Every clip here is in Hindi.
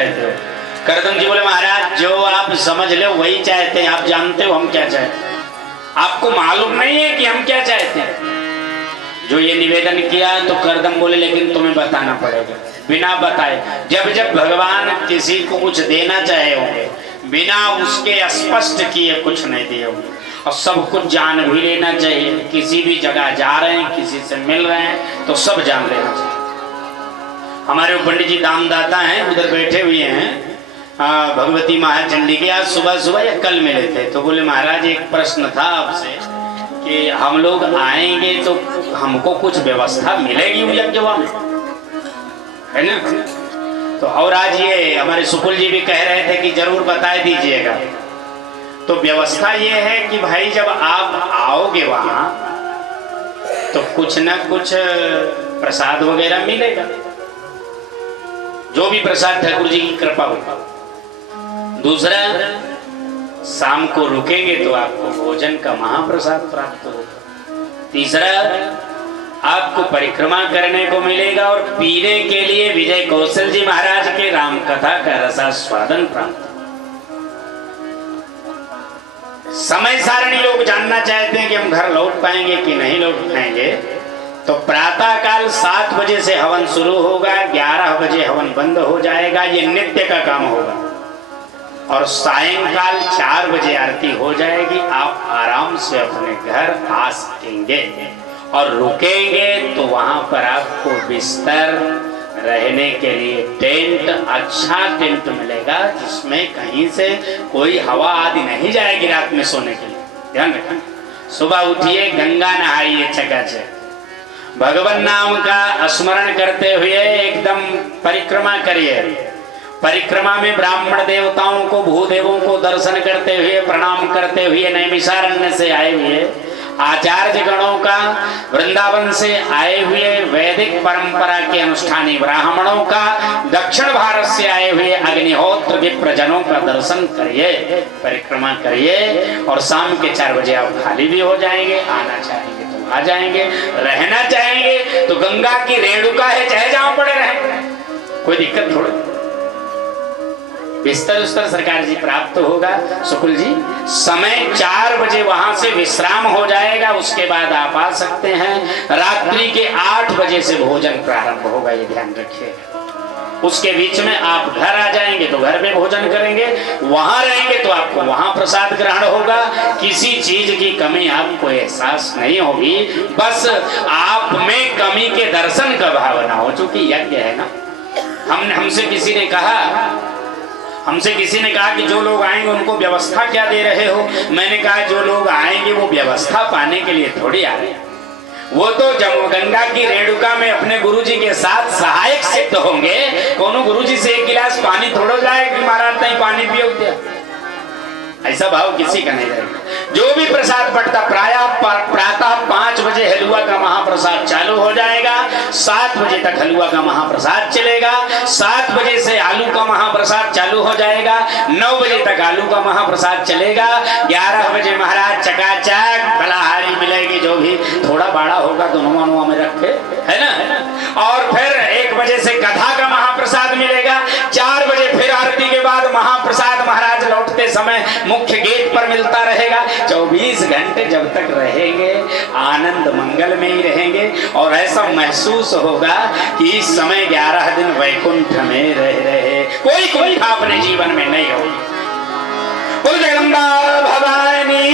चाहते हो? करदम जी बोले महाराज जो आप समझ ले वही चाहते हैं, आप जानते हो हम क्या चाहते हैं, आपको मालूम नहीं है कि हम क्या चाहते हैं। जो ये निवेदन किया तो करदम बोले लेकिन तुम्हें बताना पड़ेगा। बिना बताए जब जब भगवान किसी को कुछ देना चाहे होंगे बिना उसके स्पष्ट किए कुछ नहीं दिए होंगे, और सब कुछ जान भी लेना चाहिए। किसी भी जगह जा रहे हैं, किसी से मिल रहे हैं तो सब जान लेना चाहिए। हमारे पंडित जी दामदाता हैं, उधर बैठे हुए हैं भगवती महाचंडी के। आज सुबह सुबह या कल मिले थे तो बोले महाराज एक प्रश्न था आपसे कि हम लोग आएंगे तो हमको कुछ व्यवस्था मिलेगी यज्ञवा में, है ना? तो और आज ये हमारे सुकुल जी भी कह रहे थे कि जरूर बता दीजिएगा। तो व्यवस्था ये है कि भाई जब आप आओगे वहां तो कुछ ना कुछ प्रसाद वगैरह मिलेगा, जो भी प्रसाद ठाकुर जी की कृपा होगा। दूसरा, शाम को रुकेंगे तो आपको भोजन का महाप्रसाद प्राप्त होगा। तीसरा, आपको परिक्रमा करने को मिलेगा और पीने के लिए विजय कौशल जी महाराज के राम कथा का रसास्वादन प्राप्त। समय सारणी लोग जानना चाहते हैं कि हम घर लौट पाएंगे कि नहीं लौट पाएंगे। तो प्रातः काल 7 बजे से हवन शुरू होगा, 11 बजे हवन बंद हो जाएगा, ये नित्य का काम होगा। और सायंकाल 4 बजे आरती हो जाएगी। आप आराम से अपने घर आ सकेंगे और रुकेंगे तो वहां पर आपको बिस्तर, रहने के लिए टेंट, अच्छा टेंट मिलेगा जिसमें कहीं से कोई हवा आदि नहीं जाएगी रात में सोने के लिए। ध्यान रखें। सुबह उठिए, गंगा नहाइए चकाचक, भगवान नाम का स्मरण करते हुए एकदम परिक्रमा करिए। परिक्रमा में ब्राह्मण देवताओं को, भूदेवों को दर्शन करते हुए, प्रणाम करते हुए, नैमिषारण्य से आए हुए आचार्य गणों का, वृंदावन से आए हुए वैदिक परंपरा के अनुष्ठानी ब्राह्मणों का, दक्षिण भारत से आए हुए अग्निहोत्र विप्रजनों का दर्शन करिए, परिक्रमा करिए। और शाम के 4 बजे आप खाली भी हो जाएंगे। आना चाहेंगे तो आ जाएंगे, रहना चाहेंगे तो गंगा की रेणुका है, चाहे जहां पड़े रहें, कोई दिक्कत थोड़ी। बिस्तर उस्तर सरकार जी प्राप्त होगा। सुकुल जी समय 4 बजे वहां से विश्राम हो जाएगा, उसके बाद आप आ सकते हैं। रात्रि के 8 बजे से भोजन प्रारंभ होगा, ये ध्यान रखिएगा। उसके बीच में आप घर आ जाएंगे तो घर में भोजन करेंगे, वहां रहेंगे तो आपको वहां प्रसाद ग्रहण होगा। किसी चीज की कमी आपको एहसास नहीं होगी, बस आप में कमी के दर्शन का भावना हो। चूंकि यज्ञ है ना, हमसे किसी ने कहा कि जो लोग आएंगे उनको व्यवस्था क्या दे रहे हो? मैंने कहा जो लोग आएंगे वो व्यवस्था पाने के लिए थोड़ी आ रहे हैं, वो तो गंगा की रेणुका में अपने गुरुजी के साथ सहायक सिद्ध होंगे। कोनो गुरुजी से 1 गिलास पानी थोड़ा जाए कि महाराज नहीं पानी पियो क्या, ऐसा भाव किसी का नहीं रहेगा। जो भी प्रसाद बढ़ता प्रातः 5 बजे हलवा का महाप्रसाद चालू हो जाएगा, 7 बजे तक हलवा का महाप्रसाद चलेगा, 7 बजे से आलू का महाप्रसाद चालू हो जाएगा, 9 बजे तक आलू का महाप्रसाद चलेगा, 11 बजे महाराज चकाचक फलाहारी मिलेगी, जो भी थोड़ा बड़ा होगा दोनों में रखे, है ना। और फिर 1 बजे से कथा का महाप्रसाद मिलेगा, 4 बजे फिर आरती के बाद महाप्रसाद महाराज लौटते समय मुख्य गेट पर मिलता रहेगा। 24 घंटे जब तक रहेंगे आनंद मंगल में ही रहेंगे, और ऐसा महसूस होगा कि इस समय 11 दिन वैकुंठ में रह रहे। कोई अपने जीवन में नहीं होगी। बोल जगदम्बा भवानी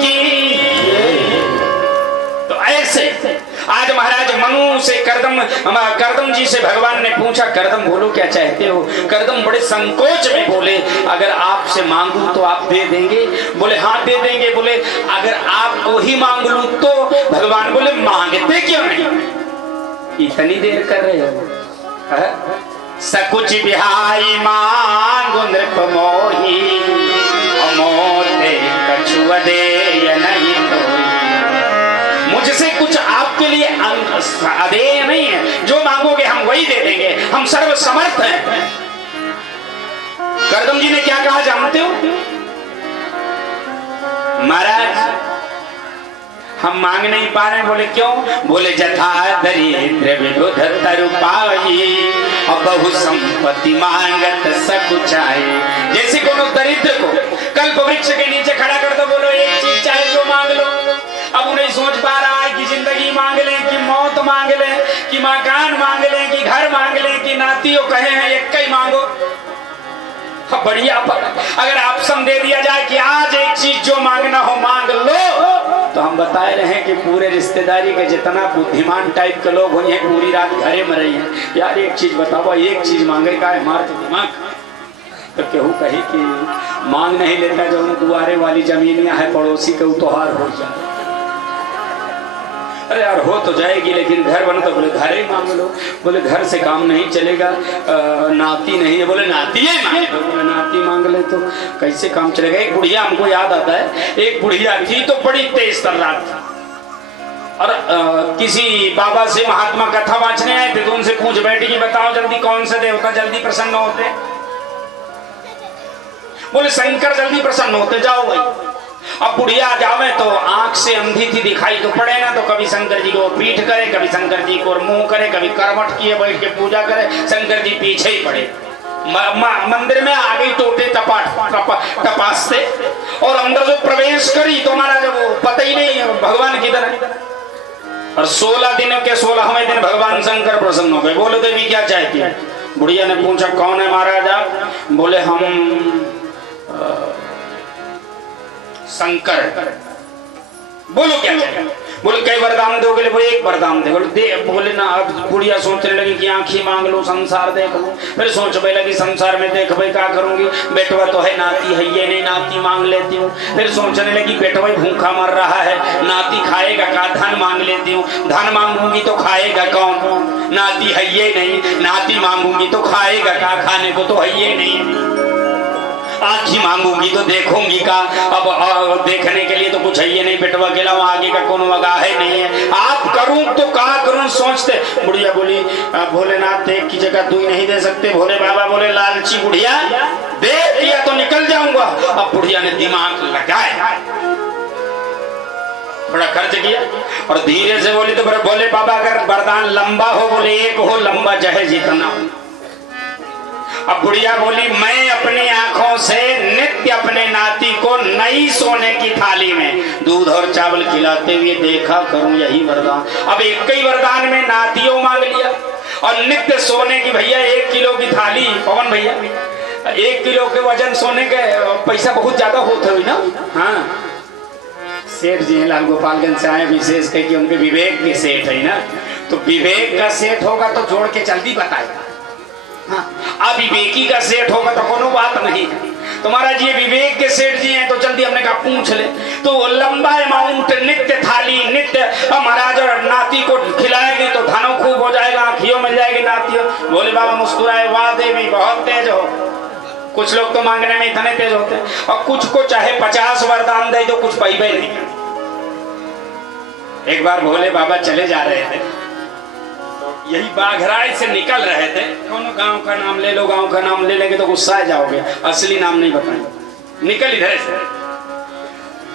की। तो ऐसे आज महाराज मनु से करदम जी से भगवान ने पूछा, करदम बोलो क्या चाहते हो? करदम बड़े संकोच में बोले, अगर आपसे मांगू तो आप दे देंगे? बोले हाँ दे देंगे। बोले अगर आपको ही मांग लूं तो? भगवान बोले मांगते क्यों नहीं, इतनी देर कर रहे हो? सकुच बिहाई मांगो नृप मोही, अमोते कछुआ दे या नहीं तो। मुझसे कुछ आपके लिए अदेय नहीं है, जो मांगोगे हम वही दे देंगे, हम सर्व समर्थ हैं। करदम जी ने क्या कहा जानते हो? महाराज हम मांग नहीं पा रहे। बोले क्यों? बोले जथा दरिद्र विबुध तरु पाई, अब बहु संपत्ति मांगत सकुचाई। जैसे कोनो दरिद्र को कल्प वृक्ष के नीचे खड़ा कर दो, बोलो एक चीज चाहे जो मांग लो। अब उन्हें सोच पा रहा है कि जिंदगी मांग लें, कि मौत मांग लें, कि मकान मांग लें, कि घर मांग लें, कि नातियों कहे हैं एक ही मांगो। बढ़िया, अगर ऑप्शन दे दिया जाए कि आज एक चीज जो मांगना हो मांग लो, तो हम बताए रहे कि पूरे रिश्तेदारी के जितना बुद्धिमान टाइप के लोग हुए हैं पूरी रात घरे में रही हैं। यार एक चीज बताओ, एक चीज मांगे का है मार तो दिमाग। तो केहू कही कि मांग नहीं लेता, जो दुआरे वाली जमीनियां है पड़ोसी के उतोहार हो जाए। अरे यार हो तो जाएगी, लेकिन घर बनो तो बोले घर ही मांग लो। बोले घर से काम नहीं चलेगा, नाती नहीं है। बोले नाती ही मांग लो। बोले नाती मांग ले तो कैसे काम चलेगा। एक बुढ़िया हमको याद आता है, एक बुढ़िया थी तो बड़ी तेज तर्रार थी, और किसी बाबा से महात्मा कथा वाचने आए थे तो उनसे पूछ बैठी कि बताओ जल्दी कौन से देवता जल्दी प्रसन्न होते। बोले शंकर जल्दी प्रसन्न होते, जाओ भाई। अब बुढ़िया जावे तो आंख से अंधी थी, दिखाई तो पड़े ना, तो कभी शंकर जी को पीठ करे, कभी शंकर जी को मुंह करे, कभी करवट किए बैठ के पूजा करे, शंकर जी पीछे ही पड़े। मंदिर में आ गई टोटे तपासते, और अंदर जो प्रवेश करी तो महाराज वो पता ही नहीं भगवान किधर है। और 16 दिनों के 16वें दिन भगवान शंकर प्रसन्न हो गए। बोलो देवी क्या चाहती है? बुढ़िया ने पूछा कौन है महाराज आप? बोले हम शंकर। बोलो क्या चाहिए? बोले कई वरदान दोगे? बोले एक वरदान दे। बोले दे। बोले ना। अब बुढ़िया सोचने लगी कि आंखी मांग लो, संसार देख लो। फिर सोचने लगी संसार में देख भाई क्या करूंगी, बेटवा तो है नाती है, ये नहीं नाती मांग लेती हूँ। फिर सोचने लगी बेटवा भूखा मर रहा है, नाती खाएगा का, धन मांग लेती हूँ। धन मांगूंगी तो खाएगा कौन? नाती है ये नहीं, नाती मांगूंगी तो खाएगा का, खाने को तो है ये नहीं। आँखी मांगूंगी तो देखूंगी का, अब देखने के लिए तो कुछ है ये नहीं, बेटवा अकेला वहां आगे का कोनो वगा है नहीं है। आप करूं तो कहा करूं सोचते। बुढ़िया बोली भोलेनाथ एक की जगह दो ही नहीं दे सकते। भोले बाबा बोले लालची बुढ़िया दे दिया तो निकल जाऊंगा। अब बुढ़िया ने दिमाग लगाया, थोड़ा खर्च किया और धीरे से बोली तो बोले बाबा अगर वरदान लंबा हो, बोले एक हो लंबा चाहे जितना हो। अब बुढ़िया बोली मैं अपनी आंखों से नित्य अपने नाती को नई सोने की थाली में दूध और चावल खिलाते हुए देखा करूं, यही वरदान। अब एक ही वरदान में नातियों मांग लिया और नित्य सोने की। भैया 1 किलो की थाली, पवन भैया 1 किलो के वजन सोने के पैसा बहुत ज्यादा होते हुई ना। हाँ सेठ जी हैं लाल गोपालगंज से आए, विशेष कह कि उनके विवेक के सेठ है ना, तो विवेक का सेठ होगा तो जोड़ के जल्दी बताएगा। हाँ, अविवेकी का सेठ होगा तो कोनो बात नहीं है। तो महाराज ये विवेक के सेठ जी हैं तो जल्दी हमने कहा पूछ ले। तो लंबा अमाउंट नित्य थाली नित्य महाराज और नाती को खिलाएगी तो धनों खूब हो जाएगा, आँखियों मिल जाएगी नातियों। भोले बाबा मुस्कुराए, वाह देवी बहुत तेज हो। कुछ लोग तो मांगने में इतने तेज होते हैं, और कुछ को चाहे 50 वरदान दे तो कुछ पैबे नहीं। एक बार भोले बाबा चले जा रहे थे, यही बाघराय से निकल रहे थे। कौन गांव का नाम ले लो, गांव का नाम ले लेंगे तो गुस्सा जाओगे, असली नाम नहीं बताएंगे। निकल इधर से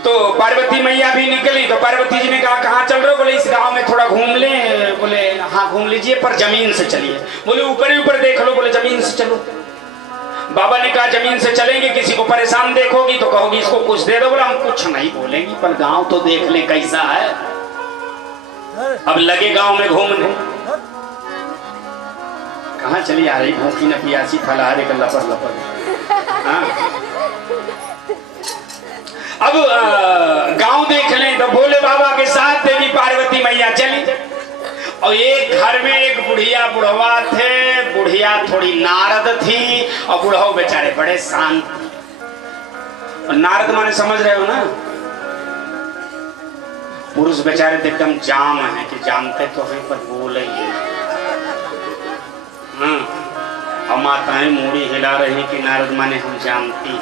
तो पार्वती मैया भी निकली, तो पार्वती जी ने कहा कहाँ चल रहे हो? बोले इस गांव में थोड़ा घूम ले। बोले हाँ घूम लीजिए पर जमीन से चलिए। बोले ऊपर ही ऊपर देख लो। बोले जमीन से चलो। बाबा ने कहा जमीन से चलेंगे, किसी को परेशान देखोगी तो कहोगी इसको कुछ दे दो। बोला हम कुछ नहीं बोलेंगी पर गाँव तो देख ले कैसा है। अब लगे गाँव में घूमने। कहाँ चली आ रही भूखी न पियासी फलाहारे का लपर लपर। हाँ अब गांव देख लें तो भोले बाबा के साथ देवी पार्वती मैया चली, और एक घर में एक बुढ़िया बुढ़वा थे। बुढ़िया थोड़ी नारद थी और बुढ़ाओ बेचारे बड़े शांत। नारद माने समझ रहे हो ना, पुरुष बेचारे तो एकदम जाम है कि जानते तो हैं पर बोलेंगे। हम माताएं मूड़ी हिला रही कि नारद माने हम जानती।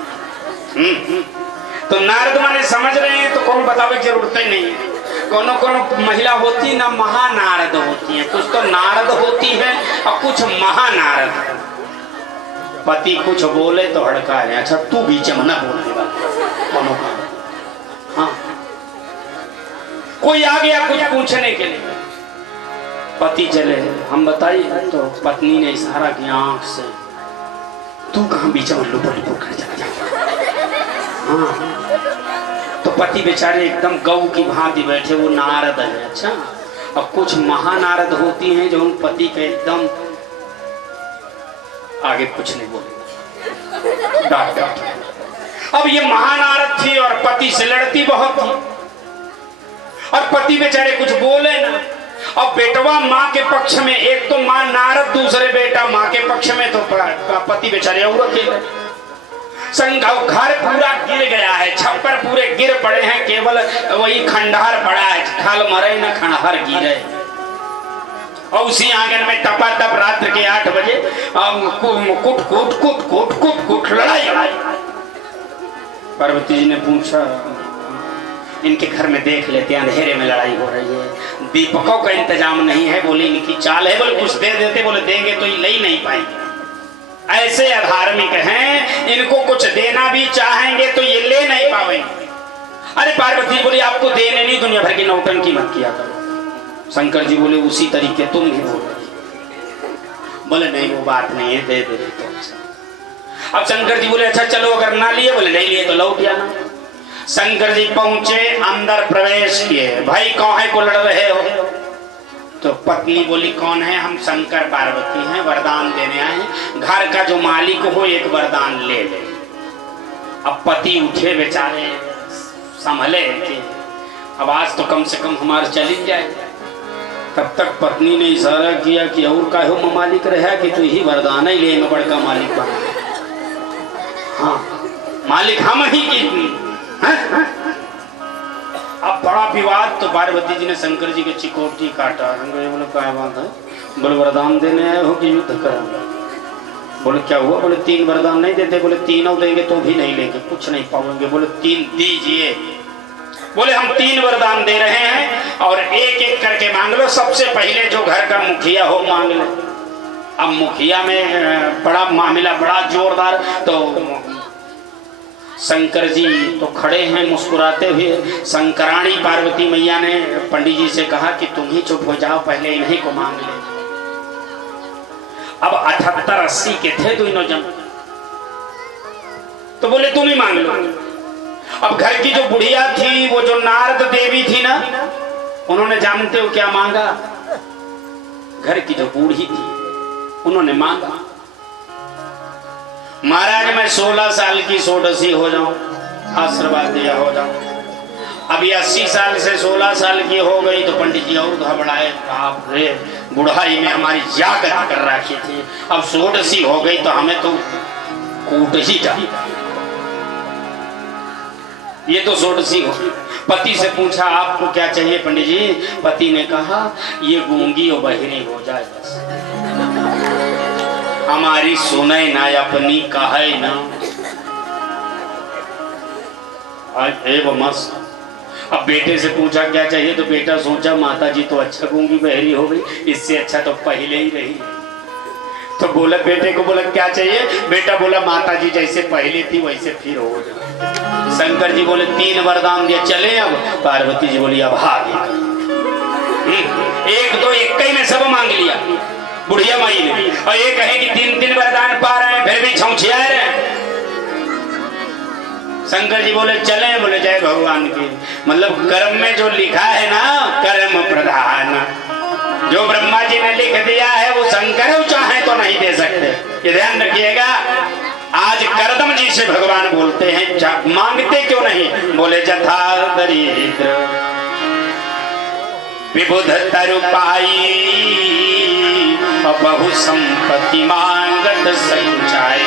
तो नारद माने समझ रहे हैं तो कौन बतावे जरूरत ही नहीं है। कोनो कोनो महिला होती ना महानारद होती है, कुछ तो नारद होती है और कुछ महानारद। पति कुछ बोले तो हड़का है, अच्छा तू बीच में ना बोलेगा कोनो का। हाँ कोई आ गया कुछ पूछने के लिए, पति चले, हम बताइए। तो पत्नी ने इशारा किया आंख से, तू कहाँ बीच में लुपट कर चला जा। हाँ, तो पति बेचारे एकदम गऊ की भांति बैठे, वो नारद है। अच्छा, अब कुछ महानारद होती हैं जो उन पति के एकदम आगे कुछ नहीं बोले, डांट। अब ये महानारद थी और पति से लड़ती बहुत थी, और पति बेचारे कुछ बोले ना। अब बेटवा माँ के पक्ष में, एक तो माँ नारद, दूसरे बेटा माँ के पक्ष में, तो पति बेचारे और अकेले। घर पूरा गिर गया है, छप्पर पूरे गिर पड़े हैं, केवल वही खंडहर पड़ा है, खाल मरे न खंडहर गिरे। और उसी आंगन में टपाटप रात्र के 8 बजे कुट लड़ाई। पार्वती जी ने पूछा, इनके घर में देख लेते हैं, अंधेरे में लड़ाई हो रही है, दीपकों का इंतजाम नहीं है। बोले इनकी चाल है, बोले कुछ दे देते, बोले देंगे तो ये ले ही नहीं पाएंगे, ऐसे अधार्मिक हैं, इनको कुछ देना भी चाहेंगे तो ये ले नहीं पाएंगे। अरे पार्वती बोली आपको देने नहीं, दुनिया भर की नौटंकी मत किया करो। शंकर जी बोले उसी तरीके तुम भी बोलो। बोले नहीं वो बात नहीं है, दे दे तो अच्छा। अब शंकर जी बोले अच्छा चलो, अगर ना लिए, बोले नहीं लिए तो लौट जाना। शंकर जी पहुंचे, अंदर प्रवेश किए, भाई कौन को लड़ रहे हो? तो पत्नी बोली कौन है? हम शंकर पार्वती हैं, वरदान देने आए हैं, घर का जो मालिक हो एक वरदान ले ले। अब पति उठे बेचारे, संभले कि अब आज तो कम से कम हमारे चली जाए। तब तक पत्नी ने इशारा किया कि और का हो मालिक रहा कि तू ही वरदान ही ले में बड़का मालिक बना। हाँ मालिक हम ही की। अब बड़ा विवाद, तो पार्वती जी ने शंकर जी के चिकोटी काटा। शंकर जी बोले क्या बात है? बोले वरदान देने आए हो कि युद्ध कराना? बोले क्या हुआ? बोले 3 वरदान नहीं देते। बोले तीनों देंगे तो भी नहीं लेंगे, कुछ नहीं पाओगे। बोले 3 दीजिए। बोले हम 3 वरदान दे रहे हैं और एक एक करके मांग लो, सबसे पहले जो घर का मुखिया हो मांग लो। अब मुखिया में बड़ा मामला, बड़ा जोरदार। तो शंकर जी तो खड़े हैं मुस्कुराते हुए। शंकराणी पार्वती मैया ने पंडित जी से कहा कि तुम ही चुप हो जाओ, पहले इन्हीं को मांग ले। अब 78-80 के थे दोनों जन, तो बोले तुम ही मांग लो। अब घर की जो बुढ़िया थी, वो जो नारद देवी थी ना, उन्होंने जानते हो क्या मांगा? घर की जो बूढ़ी थी उन्होंने मांगा, महाराज मैं 16 साल की सोडसी हो जाऊं, आशीर्वाद दिया हो जाऊं। अभी 80 साल से 16 साल की हो गई तो पंडित जी और घबराए, बाप रे बुढ़ाई में हमारी जागत कर रखी थी, अब सोडसी हो गई तो हमें तो कूट ही जाए। ये तो सोडसी हो। पति से पूछा आपको क्या चाहिए पंडित जी? पति ने कहा ये गूंगी और बहिरी हो जाए बस, हमारी सुने ना, अपनी कहे ना। मस्त। अब बेटे से पूछा क्या चाहिए, तो बेटा सोचा माता जी तो अच्छा गूंगी बहरी हो गई, इससे अच्छा तो पहले ही रही। तो बोला बेटे को, बोला क्या चाहिए? बेटा बोला माता जी जैसे पहले थी वैसे फिर हो जाए। शंकर जी बोले 3 वरदान दिया, चले अब? पार्वती जी बोली अब हाथ एक दो एक ही में सब मांग लिया बुढ़िया माई ने, और ये कहे कि 3-3 वरदान पा रहे हैं फिर भी छौछिया रहे हैं। शंकर जी बोले चले? बोले जय भगवान की। मतलब कर्म में जो लिखा है ना, कर्म प्रधान, जो ब्रह्मा जी ने लिख दिया है वो शंकर चाहे तो नहीं दे सकते, ये ध्यान रखिएगा। आज करदम जी से भगवान बोलते हैं मांगते क्यों नहीं? बोले जथा दरिद्र विबुध तरु पाई, बहु संपत्ति मांगत संचाई।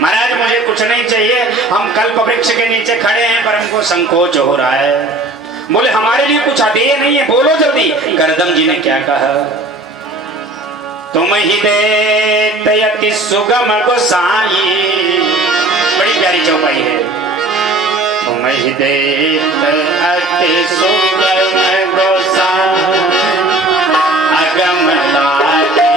महाराज मुझे कुछ नहीं चाहिए, हम कल्प वृक्ष के नीचे खड़े हैं पर हमको संकोच हो रहा है। बोले हमारे लिए कुछ अधेय नहीं है, बोलो जल्दी। करदम जी ने क्या कहा? तुम ही देते अति सुगम गोसाई, बड़ी प्यारी चौपाई है। तुम ही देते अति सुगम गोसाई, अगम लागे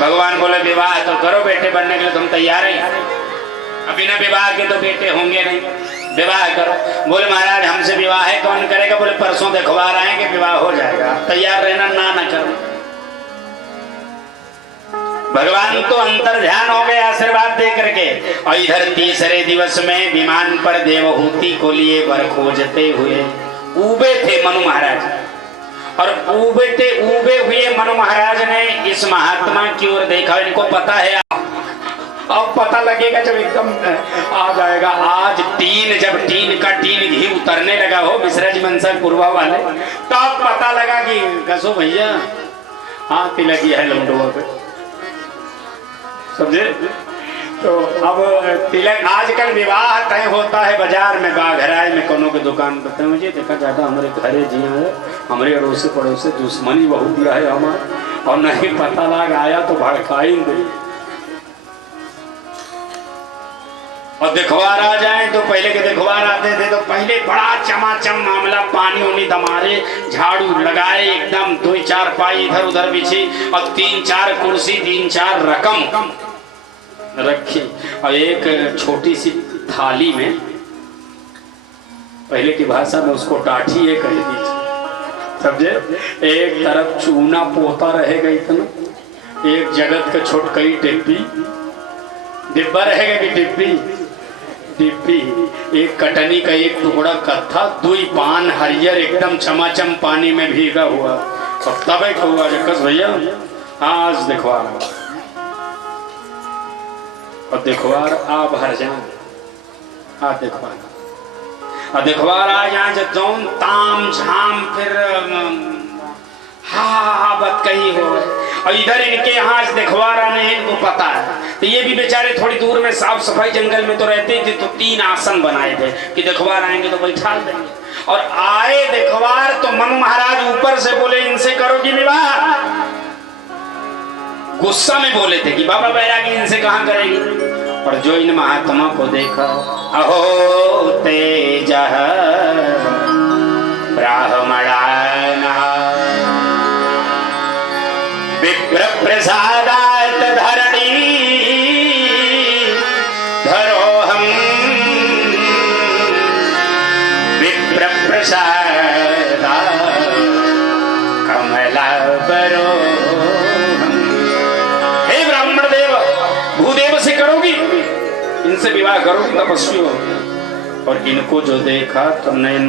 भगवान बोले विवाह तो करो, बेटे बनने के लिए तुम तैयार है? अब बिना विवाह के तो बेटे होंगे नहीं, विवाह करो। बोले महाराज हमसे विवाह है कौन करेगा? बोले परसों देखवार आएंगे, विवाह हो जाएगा, तैयार रहना, ना करो। भगवान तो अंतर ध्यान हो गए आशीर्वाद दे करके। और इधर तीसरे दिवस में विमान पर देवहूति को लिए वर खोजते हुए उबे थे मनु महाराज। और उबे हुए मनु महाराज ने इस महात्मा की ओर देखा। इनको पता है, अब पता लगेगा जब एकदम आ जाएगा। आज जब टीन का घी उतरने लगा हो मिश्रा जी मनसा पूर्वा वाले, तब पता लगा कि कसो भैया हाँ तिलक है लंडुआ पे, समझे? तो अब तिलक आजकल विवाह तय होता है बाजार में, बाघराय में कोनो के दुकान पर। मुझे देखा जाता हमारे घरे जी है, हमारे अड़ोसी पड़ोसी दुश्मनी बहुत दिया है हमारा, और नहीं पता लग आया तो भड़काई दे। और देखवार आ जाए तो पहले के देखवार आते थे तो पहले बड़ा चमाचम मामला, पानी उनी दमारे, झाड़ू लगाए, एकदम 2-4 पाई इधर उधर बिछी और 3-4 कुर्सी, 3-4 रकम रखी और एक छोटी सी थाली में, पहले की भाषा में उसको टाठी है कह दीजिए, समझे? एक तरफ चूना पोता रहेगा इतना, एक जगत का छोटकई डिब्बा रहेगा कि डिब्बी, एक कटनी का एक टुकड़ा कत्था, 2 पान हरियर एकदम चमाचम पानी में भीगा हुआ। और तब एक हुआ कस भैया आज देखवार, और देखवार आ भर जाए, आ देखवार आ जाए जब जौन ताम झाम फिर हा बत कही हो। और इधर इनके यहाँ देखवार आने हैं, इनको पता है। तो ये भी बेचारे थोड़ी दूर में साफ सफाई जंगल में तो रहते थे, तो 3 आसन बनाए थे कि देखवार आएंगे तो बैठा देंगे। और आए देखवार तो मनु महाराज ऊपर से बोले इनसे करोगी विवाह? गुस्सा में बोले थे कि बाबा बैरागी इनसे कहाँ करेगी। और जो इन महात्मा को देखा, अहो तेज ब्राह्मणाना विप्र प्रसादात धरणी धरोहम विप्र प्रसादा कमला बरोहम। हे ब्राह्मण देव, भूदेव से करोगी, इनसे विवाह करोगी, तपस्वी हो। और इनको जो देखा तो नयन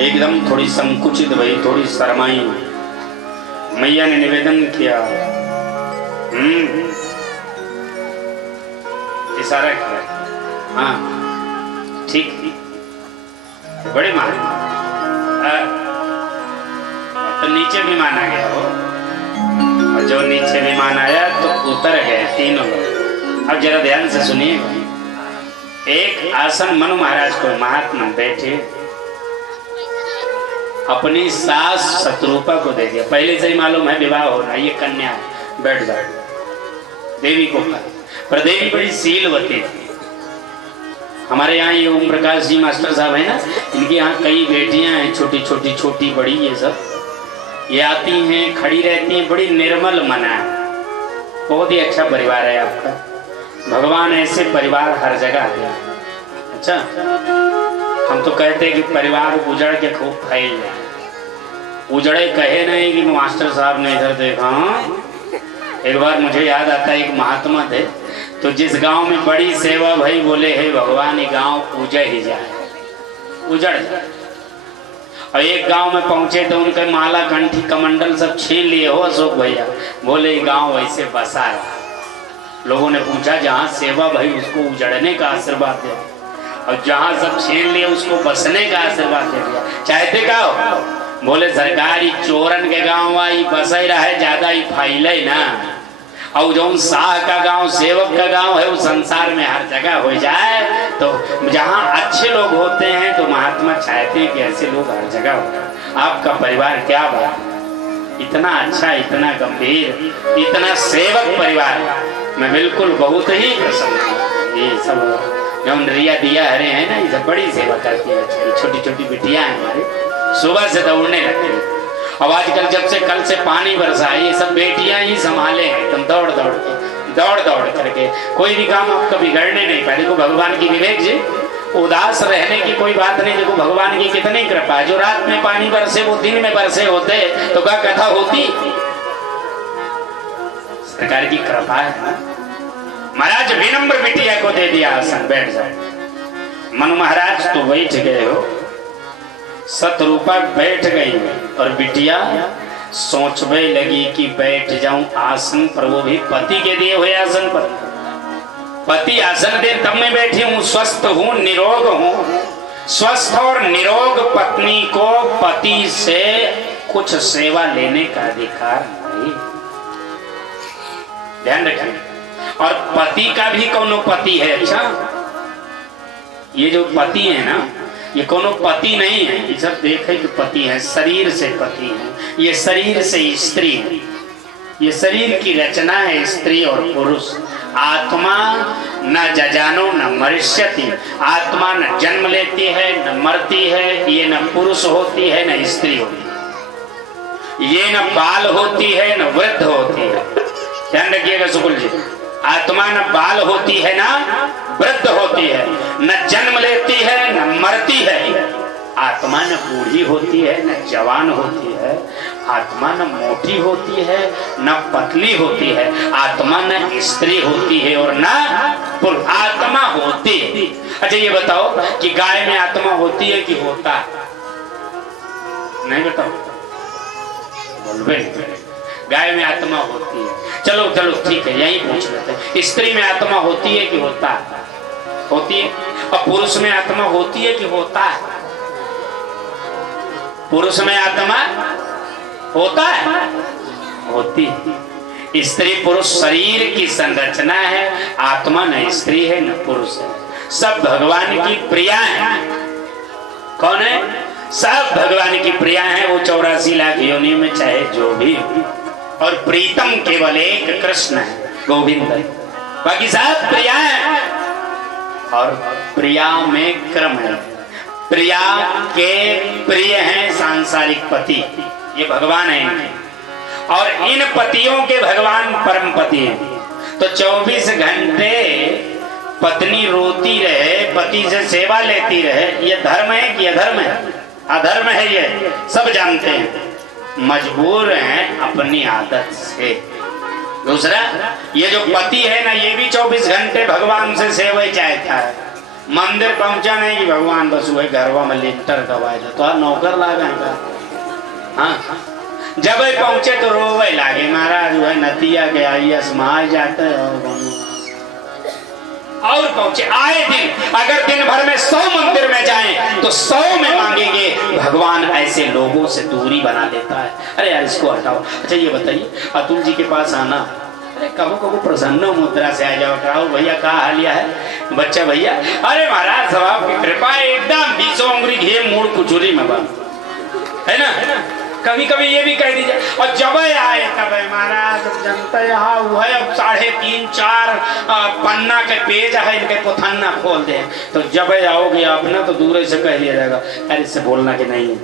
एकदम थोड़ी संकुचित भई, थोड़ी शर्माई। मैया ने निवेदन किया, इशारा किया, हाँ ठीक, बड़े मान। तो नीचे विमान आ गया हो, और जो नीचे विमान आया तो उतर गए तीनों लोग। अब जरा ध्यान से सुनिए। एक आसन मनु महाराज को महात्मा बैठे, अपनी सास शत्रुपा को दे दिया। पहले से ही मालूम है विवाह होना, ये कन्या बैठ जाए, देवी को कहा। पर देवी बड़ी शीलवती थी। हमारे यहाँ ये ओम प्रकाश जी मास्टर साहब है ना, इनके यहाँ कई बेटियां हैं, छोटी बड़ी, ये सब ये आती हैं, खड़ी रहती हैं, बड़ी निर्मल मना है। बहुत ही अच्छा परिवार है आपका, भगवान ऐसे परिवार हर जगह है। अच्छा, हम तो कहते हैं कि परिवार उजड़ के खूब फैल जाए। उजड़े कहे नहीं कि मास्टर साहब ने इधर देखा। एक बार मुझे याद आता है, एक महात्मा थे, तो जिस गांव में बड़ी सेवा भाई, बोले हे भगवान ये गांव उजड़ ही जाए, उजड़ जाए। और एक गांव में पहुंचे तो उनके माला कंठी कमंडल सब छीन लिए हो अशोक भैया। बोले ये गांव वैसे बसा है। लोगों ने पूछा जहाँ सेवा भाई उसको उजड़ने का आशीर्वाद दे, और जहाँ सब छीन लिए उसको बसने का आशीर्वाद दे दिया। चाहते का हो? बोले सरकारी चोरन के गांव आई बस ही रहे, ज्यादा ही फैले ना। और जो शाह का गांव, सेवक का गांव है, वो संसार में हर जगह हो जाए। तो जहाँ अच्छे लोग होते हैं तो महात्मा चाहते हैं कि ऐसे लोग हर जगह हो। आपका परिवार क्या बात, इतना अच्छा, इतना गंभीर, इतना सेवक परिवार, मैं बिल्कुल बहुत ही प्रसन्न हूँ। ये सब जो रिया दिया हरे हैं ना, ये सब बड़ी सेवा करती है। छोटी छोटी बिटियां हैं हमारी, सुबह से दौड़ने लगती है। अब आजकल जब से कल से पानी बरसा है, ये सब बेटियां ही संभाले हैं एकदम दौड़ दौड़ करके। कोई भी काम आपका बिगड़ने नहीं पाए। देखो भगवान की, विवेक जी, उदास रहने की कोई बात नहीं। देखो भगवान की कितनी कृपा है। जो रात में पानी बरसे वो दिन में बरसे होते तो क्या कथा होती। सरकार की कृपा है ना। महाराज विनम्र बिटिया को दे दिया आसन, बैठ जाओ। मनु महाराज तो बैठ गए हो, सतरूपा बैठ गई और बिटिया सोचने लगी कि बैठ जाऊं आसन पर, वो भी पति के दिए हुए आसन पर। पति आसन दे तब मैं बैठी हूं, स्वस्थ हूं, निरोग हूं। स्वस्थ और निरोग पत्नी को पति से कुछ सेवा लेने का अधिकार नहीं। ध्यान रखिए। और पति का भी कोनो पति है। अच्छा, ये जो पति है ना, ये कोनो पति नहीं है। ये सब देखे कि पति है, शरीर से पति है। ये शरीर से स्त्री है। ये शरीर की रचना है, स्त्री और पुरुष। आत्मा न जजानो न मरिष्यति। आत्मा न जन्म लेती है न मरती है। ये न पुरुष होती है न स्त्री होती है। ये न बाल होती है न वृद्ध होती है। ध्यान रखिएगा सुकुल जी। आत्मा न बाल होती है ना वृद्ध होती है, न जन्म लेती है न मरती है। आत्मा न बूढ़ी होती है न जवान होती है। आत्मा न मोटी होती है न पतली होती है। आत्मा न स्त्री होती है और न पुरुष। आत्मा होती है। अच्छा ये बताओ कि गाय में आत्मा होती है कि होता है? नहीं बताओ, बोलबे गाय में आत्मा होती है। चलो चलो ठीक है, यही पूछ लेते हैं। स्त्री में आत्मा होती है कि होता है? होती है। और पुरुष में आत्मा होती है कि होता है? पुरुष में आत्मा होता है, होती है। स्त्री पुरुष शरीर की संरचना है। आत्मा न स्त्री है न पुरुष है। सब भगवान की प्रिया है। कौन है? सब भगवान की प्रिया है। वो 84 लाख योनियों में चाहे जो भी हो। और प्रीतम केवल एक कृष्ण है, गोविंद। बाकी सब प्रिया है। और प्रिया में क्रम है। प्रिया के प्रिय हैं सांसारिक पति, ये भगवान है इनके। और इन पतियों के भगवान परम पति हैं। तो 24 घंटे पत्नी रोती रहे, पति से सेवा लेती रहे, ये धर्म है कि अधर्म है? अधर्म है, ये सब जानते हैं। मजबूर हैं अपनी आदत से। दूसरा, ये जो पति है ना, ये भी 24 घंटे भगवान से सेवा चाहता है। मंदिर पहुंचा नहीं कि भगवान बस वही घरवा में लिंटर दबाए दे, तो नौकर लागा। हाँ, जब पहुंचे तो रोवे लागे, महाराज वह नतिया के आइया समाज जाते और पहुंचे। आए दिन अगर दिन भर में 100 मंदिर में जाएं तो 100 में मांगेंगे। भगवान ऐसे लोगों से दूरी बना देता है। अरे यार इसको हटाओ। अच्छा ये बताइए, अतुल जी के पास आना, अरे कबो कबो प्रसन्न मुद्रा से आ जाओ। राहुल भैया का हालिया है? बच्चा भैया, अरे महाराज सब आपकी कृपा एकदम 20 उंगली घी मूड़ कुचुरी में बंद है ना। कभी कभी ये भी कह दीजिए। और जब आए तब महाराज जनता यहाँ हुआ है, अब 3.5-4 पन्ना के पेज है, इनके पुथन्ना खोल दे। तो जब आओगे आप ना तो दूर से कह दिया जाएगा, अरे इससे बोलना कि नहीं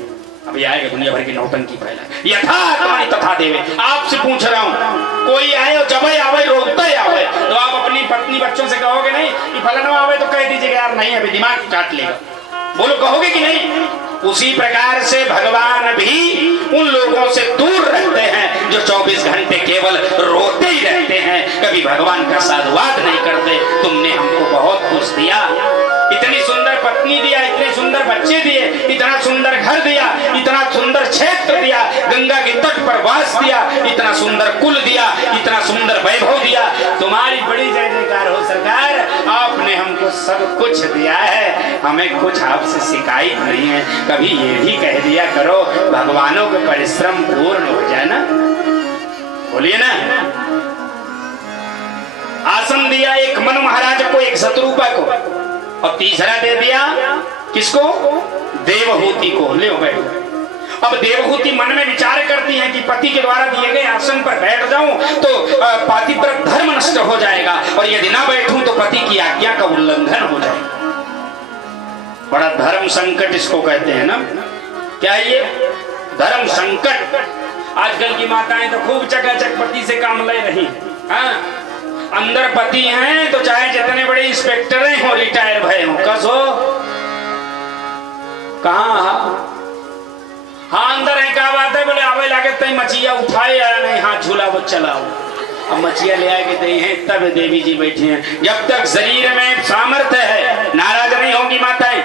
अभी आएगा दुनिया भर की नौटंकी फैला यथा तुम्हारी तथा देवे। आपसे पूछ रहा हूँ, कोई आए और जब आवे रोते आवे तो आप अपनी पत्नी बच्चों से कहोगे नहीं कि फलाना आवे तो कह दीजिएगा यार नहीं अभी दिमाग काट लेगा। बोलो कहोगे कि नहीं? उसी प्रकार से भगवान भी उन लोगों से दूर रहते हैं जो 24 घंटे केवल रोते ही रहते हैं, कभी भगवान का साधुवाद नहीं करते। तुमने हमको बहुत कुछ दिया, इतनी सुंदर पत्नी दिया, इतने सुंदर बच्चे दिए, इतना सुंदर घर दिया, इतना सुंदर क्षेत्र दिया, गंगा के तट पर वास दिया, इतना सुंदर कुल दिया, इतना सुंदर वैभव दिया। तुम्हारी बड़ी जय जयकार हो सरकार, आपने हमको सब कुछ दिया है, हमें कुछ आपसे शिकायत नहीं है। कभी ये भी कह दिया करो भगवानों के परिश्रम पूर्ण हो जाए ना, बोलिए ना। आसन दिया एक मनु महाराज को, एक शत्रुपा को, और तीसरा दे दिया किसको? देवहूति को। ले बैठो। अब देवहूति मन में विचार करती हैं कि पति के द्वारा दिए गए आसन पर बैठ जाऊं तो पातिव्रत धर्म नष्ट हो जाएगा, और यदि ना बैठूं तो पति की आज्ञा का उल्लंघन हो जाए। बड़ा धर्म संकट इसको कहते हैं ना। क्या ये धर्म संकट? आजकल की माताएं तो खूब चकाचक पति से काम ले रही। हाँ, अंदर पति हैं तो चाहे जितने बड़े इंस्पेक्टर हो, रिटायर भय हो, कस हो कहाँ? हाँ अंदर है, क्या बात है? बोले आवे लागे तई मचिया उठाए या नहीं, हाथ झूला वो चलाओ। अब मचिया ले आके दे हैं, तब देवी जी बैठी हैं। जब तक शरीर में सामर्थ्य है, नाराज नहीं होगी माताएं,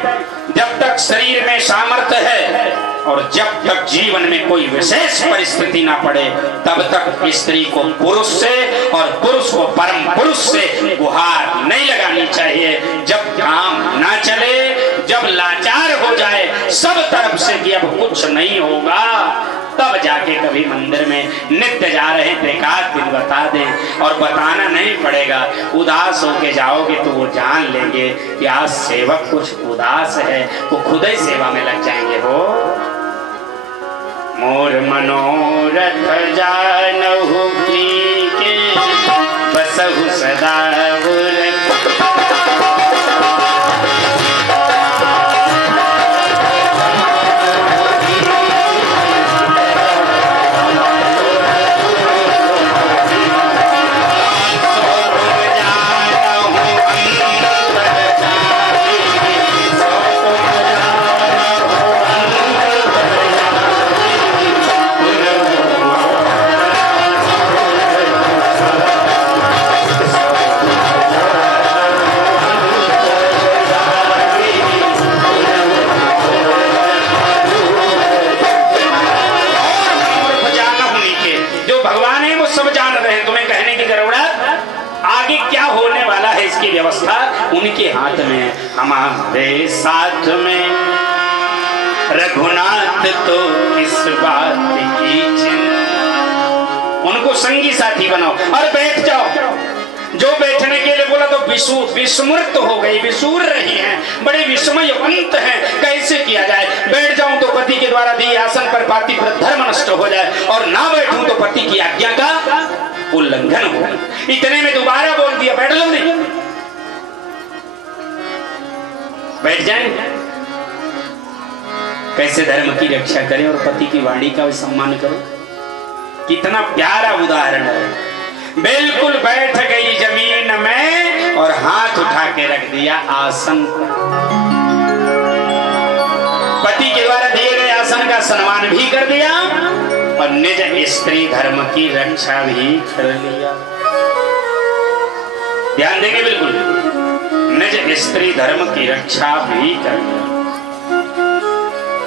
जब तक शरीर में सामर्थ्य है और जब तक जीवन में कोई विशेष परिस्थिति ना पड़े, तब तक स्त्री को पुरुष से और पुरुष को परम पुरुष से गुहार नहीं लगानी चाहिए। जब काम ना चले, जब लाचार हो जाए सब तरफ से कि अब कुछ नहीं होगा, तब जाके कभी मंदिर में नित्य जा रहे थे, एकाध दिन बता दें। और बताना नहीं पड़ेगा, उदास होके जाओगे तो वो जान लेंगे कि आज सेवक कुछ उदास है, वो खुद ही सेवा में लग जाएंगे। हो मोर मनोरथ जानहु के बसहु सदा व्यवस्था उनके हाथ में। हमारे साथ में रघुनाथ तो किस बात की चिंता। उनको संगी साथी बनाओ और बैठ जाओ। जो बैठने के लिए बोला तो विस्मृत हो गई, विसूर रही हैं, बड़े विस्मय अंत हैं, कैसे किया जाए? बैठ जाऊं तो पति के द्वारा दिए आसन पर पातिव्रत धर्म नष्ट हो जाए, और ना बैठूं तो पति की आज्ञा का उल्लंघन हो। इतने में दोबारा बोल दिया, बैठ लो नहीं, बैठ जाएं। कैसे धर्म की रक्षा करें और पति की वाणी का भी सम्मान करें। कितना प्यारा उदाहरण है। बिल्कुल बैठ गई जमीन में और हाथ उठा के रख दिया आसन पर। पति के द्वारा दिए गए आसन का सम्मान भी कर दिया और निज स्त्री धर्म की रक्षा भी कर लिया। ध्यान देंगे, बिल्कुल निज स्त्री धर्म की रक्षा भी कर लिया।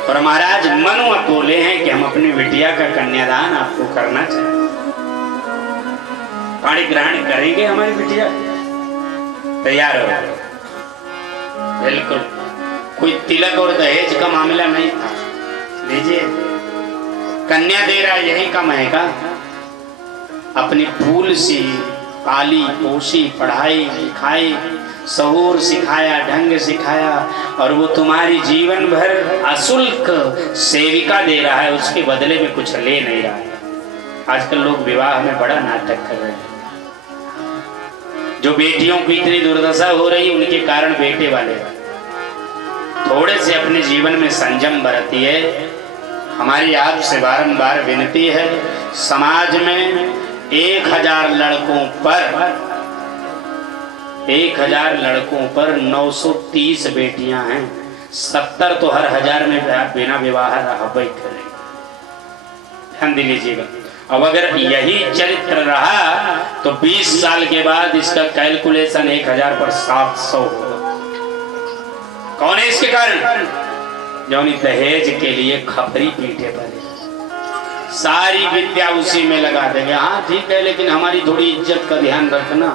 और महाराज मनु बोले हैं कि हम अपनी बिटिया का कन्यादान आपको करना चाहिए। पाणी ग्रहण करेंगे हमारी बिटिया? तैयार हो? बिल्कुल। कोई तिलक और दहेज का मामला नहीं था। लीजिए, कन्या दे रहा यही कम है का? अपनी फूल सी पाली पोसी, पढ़ाई लिखाई, सहूर सिखाया, ढंग सिखाया, और वो तुम्हारी जीवन भर अशुल्क सेविका दे रहा है, उसके बदले में कुछ ले नहीं रहा है। आजकल लोग विवाह में बड़ा नाटक कर रहे हैं। जो बेटियों की इतनी दुर्दशा हो रही, उनके कारण बेटे वाले थोड़े से अपने जीवन में संयम बरतिए। हमारी आपसे बारंबार विनती है, समाज में 1000 लड़कों पर 930 बेटियां हैं, 70 तो हर 1000 में बिना विवाह रह करें। ध्यान दे लीजिएगा। अब अगर यही चरित्र रहा तो 20 साल के बाद इसका कैलकुलेशन 1000 पर 700 होगा। कौन है इसके कारण? जौनी दहेज के लिए खपरी पीठे पर सारी विद्या उसी में लगा देंगे। हाँ ठीक है, लेकिन हमारी थोड़ी इज्जत का ध्यान रखना।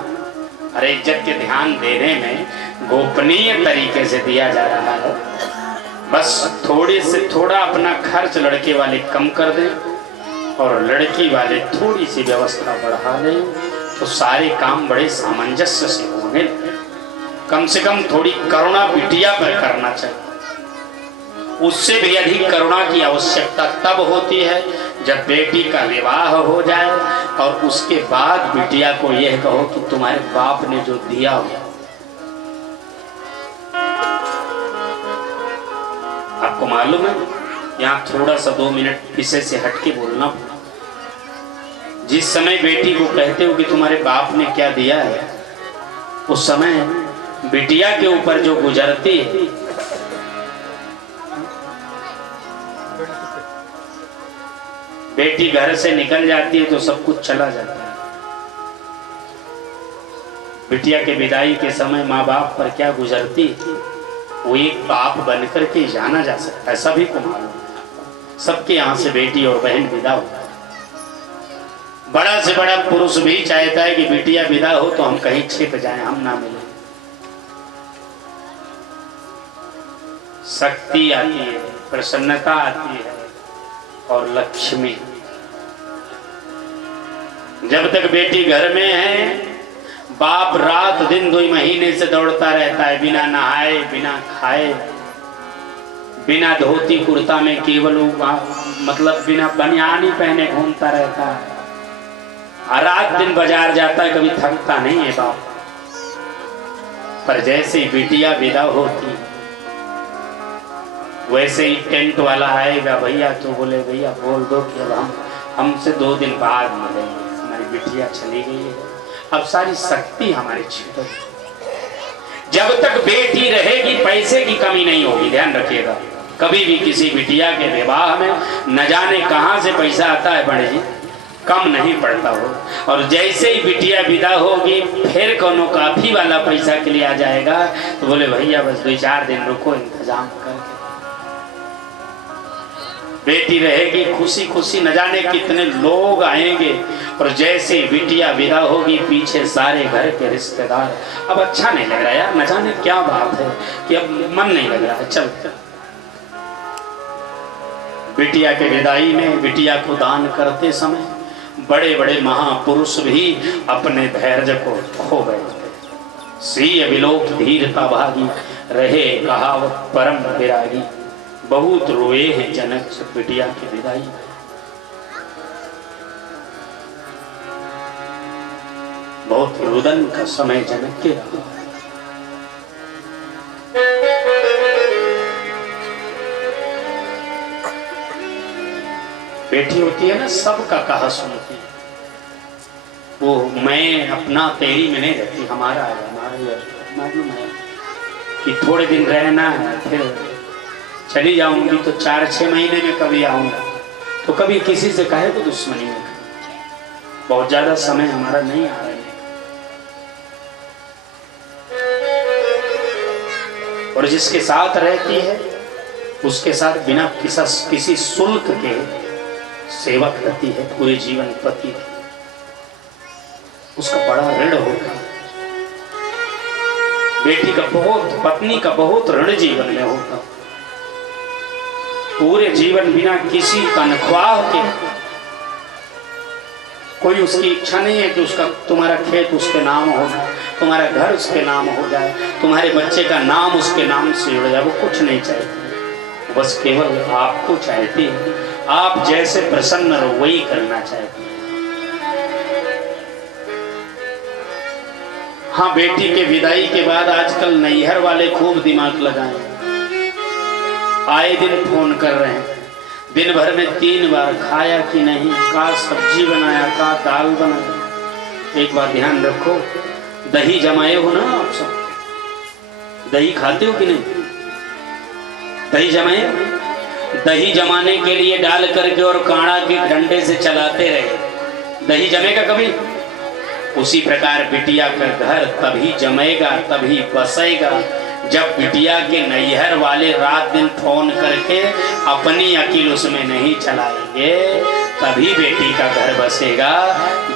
अरे इज्जत के ध्यान देने में गोपनीय तरीके से दिया जा रहा है। बस थोड़े से थोड़ा अपना खर्च लड़के वाले कम कर दें और लड़की वाले थोड़ी सी व्यवस्था बढ़ा दें, तो सारे काम बड़े सामंजस्य से होंगे। कम से कम थोड़ी करुणा बिटिया पर करना चाहिए। उससे भी अधिक करुणा की आवश्यकता तब होती है जब बेटी का विवाह हो जाए और उसके बाद बिटिया को यह कहो कि तुम्हारे बाप ने जो दिया आपको मालूम है, यहाँ थोड़ा सा 2 मिनट विषय से हटके बोलना। जिस समय बेटी को कहते हो कि तुम्हारे बाप ने क्या दिया है, उस समय बिटिया के ऊपर जो गुजरती है, बेटी घर से निकल जाती है तो सब कुछ चला जाता है। बिटिया के विदाई के समय माँ बाप पर क्या गुजरती है, वो एक बाप बनकर के जाना जा सकता है, सभी को मालूम है। सबके यहाँ से बेटी और बहन विदा होता है। बड़ा से बड़ा पुरुष भी चाहता है कि बिटिया विदा हो तो हम कहीं छिप जाएं, हम ना मिले। शक्ति आती है, प्रसन्नता आती है और लक्ष्मी। जब तक बेटी घर में है, बाप रात दिन 2 महीने से दौड़ता रहता है, बिना नहाए, बिना खाए, बिना धोती कुर्ता में, केवल मतलब बिना बनियानी पहने घूमता रहता है। रात दिन बाजार जाता है, कभी थकता नहीं है बाप। पर जैसे ही बिटिया विदा होती, वैसे ही टेंट वाला आएगा, भैया तो बोले भैया बोल दो कि अब हमसे 2 दिन बाद मिलेंगे, हमारी बिटिया चली गई है, अब सारी शक्ति हमारी छिप। जब तक बेटी रहेगी पैसे की कमी नहीं होगी, ध्यान रखिएगा। कभी भी किसी बिटिया के विवाह में न जाने कहां से पैसा आता है बड़े जी, कम नहीं पड़ता हो। और जैसे ही बिटिया विदा होगी, फिर कोनो काफी वाला पैसा के लिए आ जाएगा, तो बोले भैया बस 2-4 दिन रुको, इंतजाम करके। बेटी रहेगी खुशी खुशी, न जाने कितने लोग आएंगे। और जैसे बिटिया विदा होगी, पीछे सारे घर के रिश्तेदार। अब अच्छा नहीं लग रहा यार, न जाने क्या बात है कि अब मन नहीं लग रहा है, चल। बिटिया के विदाई में, बिटिया को दान करते समय बड़े बड़े महापुरुष भी अपने धैर्य को खो बैठते। श्री अभिलोक धीरता भागी, रहे कहावत परम विरागी। बहुत रोए हैं जनक बिटिया की विदाई। बहुत रुदन का समय जनक के रहा। बेटी होती है ना, सबका कहा सुनती है। वो मैं अपना तेरी में नहीं रहती, हमारा है, मालूम है कि थोड़े दिन रहना है, फिर चली जाऊंगी तो 4-6 महीने में कभी आऊंगा, तो कभी किसी से कहे तो दुश्मनी में, बहुत ज्यादा समय हमारा नहीं आ रहा है। और जिसके साथ रहती है, उसके साथ बिना किसी शुल्क के सेवक रहती है पूरे जीवन पति, उसका बड़ा ऋण होगा। बेटी का बहुत, पत्नी का बहुत ऋण जीवन में होगा। पूरे जीवन बिना किसी तनख्वाह के, कोई उसकी इच्छा नहीं है कि उसका तुम्हारा खेत उसके नाम हो जाए, तुम्हारा घर उसके नाम हो जाए, तुम्हारे बच्चे का नाम उसके नाम से जुड़ जाए। वो कुछ नहीं चाहती, बस केवल आपको चाहती है। आप जैसे प्रसन्न रहो वही करना चाहती है। हाँ, बेटी के विदाई के बाद आजकल नैहर वाले खूब दिमाग लगाए, आए दिन फोन कर रहे हैं, दिन भर में 3 बार खाया कि नहीं, का सब्जी बनाया, का दाल बनाया। एक बात ध्यान रखो, दही जमाए हो ना आप सब, दही खाते हो कि नहीं? दही जमाए, दही जमाने के लिए डाल करके और काढ़ा के डंडे से चलाते रहे, दही जमेगा कभी? उसी प्रकार बिटिया का घर तभी जमेगा, तभी बसेगा, जब बिटिया के नैहर वाले रात दिन फोन करके अपनी अकील उसमें नहीं चलाएंगे, तभी बेटी का घर बसेगा।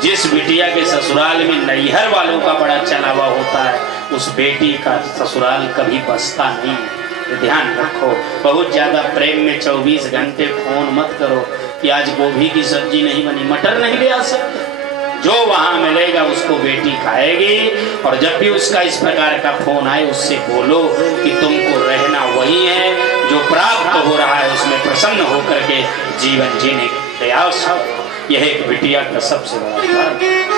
जिस बिटिया के ससुराल में नैहर वालों का बड़ा चलावा होता है, उस बेटी का ससुराल कभी बसता नहीं है। ध्यान रखो, बहुत ज्यादा प्रेम में 24 घंटे फोन मत करो कि आज गोभी की सब्जी नहीं बनी, मटर नहीं ले आ सकते। जो वहां मिलेगा उसको बेटी खाएगी। और जब भी उसका इस प्रकार का फोन आए, उससे बोलो कि तुमको रहना वही है, जो प्राप्त हो रहा है उसमें प्रसन्न होकर के जीवन जीने का प्रयास हो। यह एक बिटिया का सबसे बड़ा धर्म है।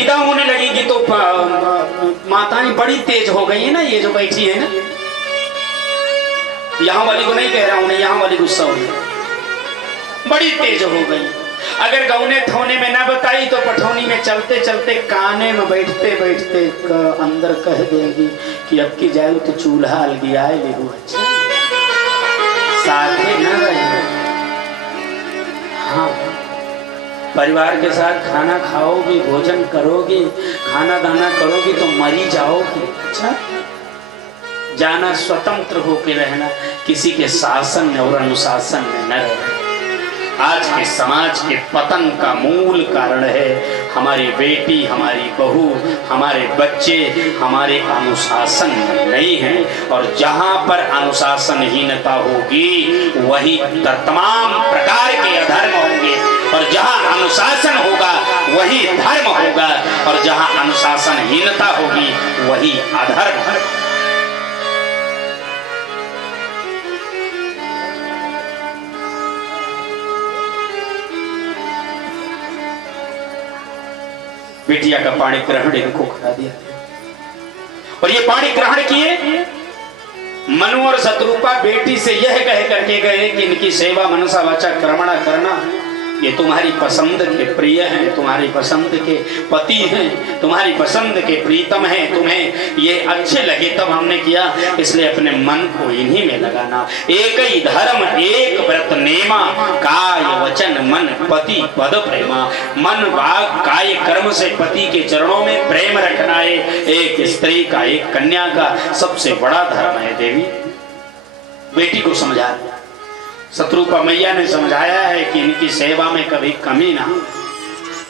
विदा होने लगेगी तो माताएं बड़ी तेज हो गई है ना, ये जो बैठी है ना, यहाँ वाली को नहीं कह रहा हूं, नहीं यहाँ वाली गुस्सा हो गई, बड़ी तेज हो गई। अगर गौने थोने में ना बताई तो पठौनी में चलते चलते काने में बैठते बैठते अंदर कह देगी कि अब की जाए तो चूल्हा अलगिया ले, अच्छा साथे ना रहे। हाँ, परिवार के साथ खाना खाओगी, भोजन करोगी, खाना दाना करोगी तो मरी जाओगी। अच्छा, जाना स्वतंत्र होकर रहना, किसी के शासन और अनुशासन में न रहना। आज के समाज के पतन का मूल कारण है हमारी बेटी, हमारी बहू, हमारे बच्चे हमारे अनुशासन में नहीं हैं। और जहां पर अनुशासनहीनता होगी वही तमाम प्रकार के अधर्म होंगे, और जहां अनुशासन होगा वही धर्म होगा, और जहां अनुशासनहीनता होगी वही अधर्म। बेटिया का पाणी ग्रहण इनको करा दिया, और ये पाणी ग्रहण किए। मनु और शत्रुपा बेटी से यह कह करके गए कि इनकी सेवा मनसा वाचा कर्मणा करना, ये तुम्हारी पसंद के प्रिय हैं, तुम्हारी पसंद के पति हैं, तुम्हारी पसंद के प्रीतम हैं, तुम्हें ये अच्छे लगे तब हमने किया, इसलिए अपने मन को इन्हीं में लगाना। एक ही धर्म एक व्रत नेमा, काय वचन मन पति पद प्रेमा। मन वाग काय कर्म से पति के चरणों में प्रेम रखना है। एक स्त्री का, एक कन्या का सबसे बड़ा धर्म है। देवी बेटी को समझा, शत्रुपा मैया ने समझाया है कि इनकी सेवा में कभी कमी ना,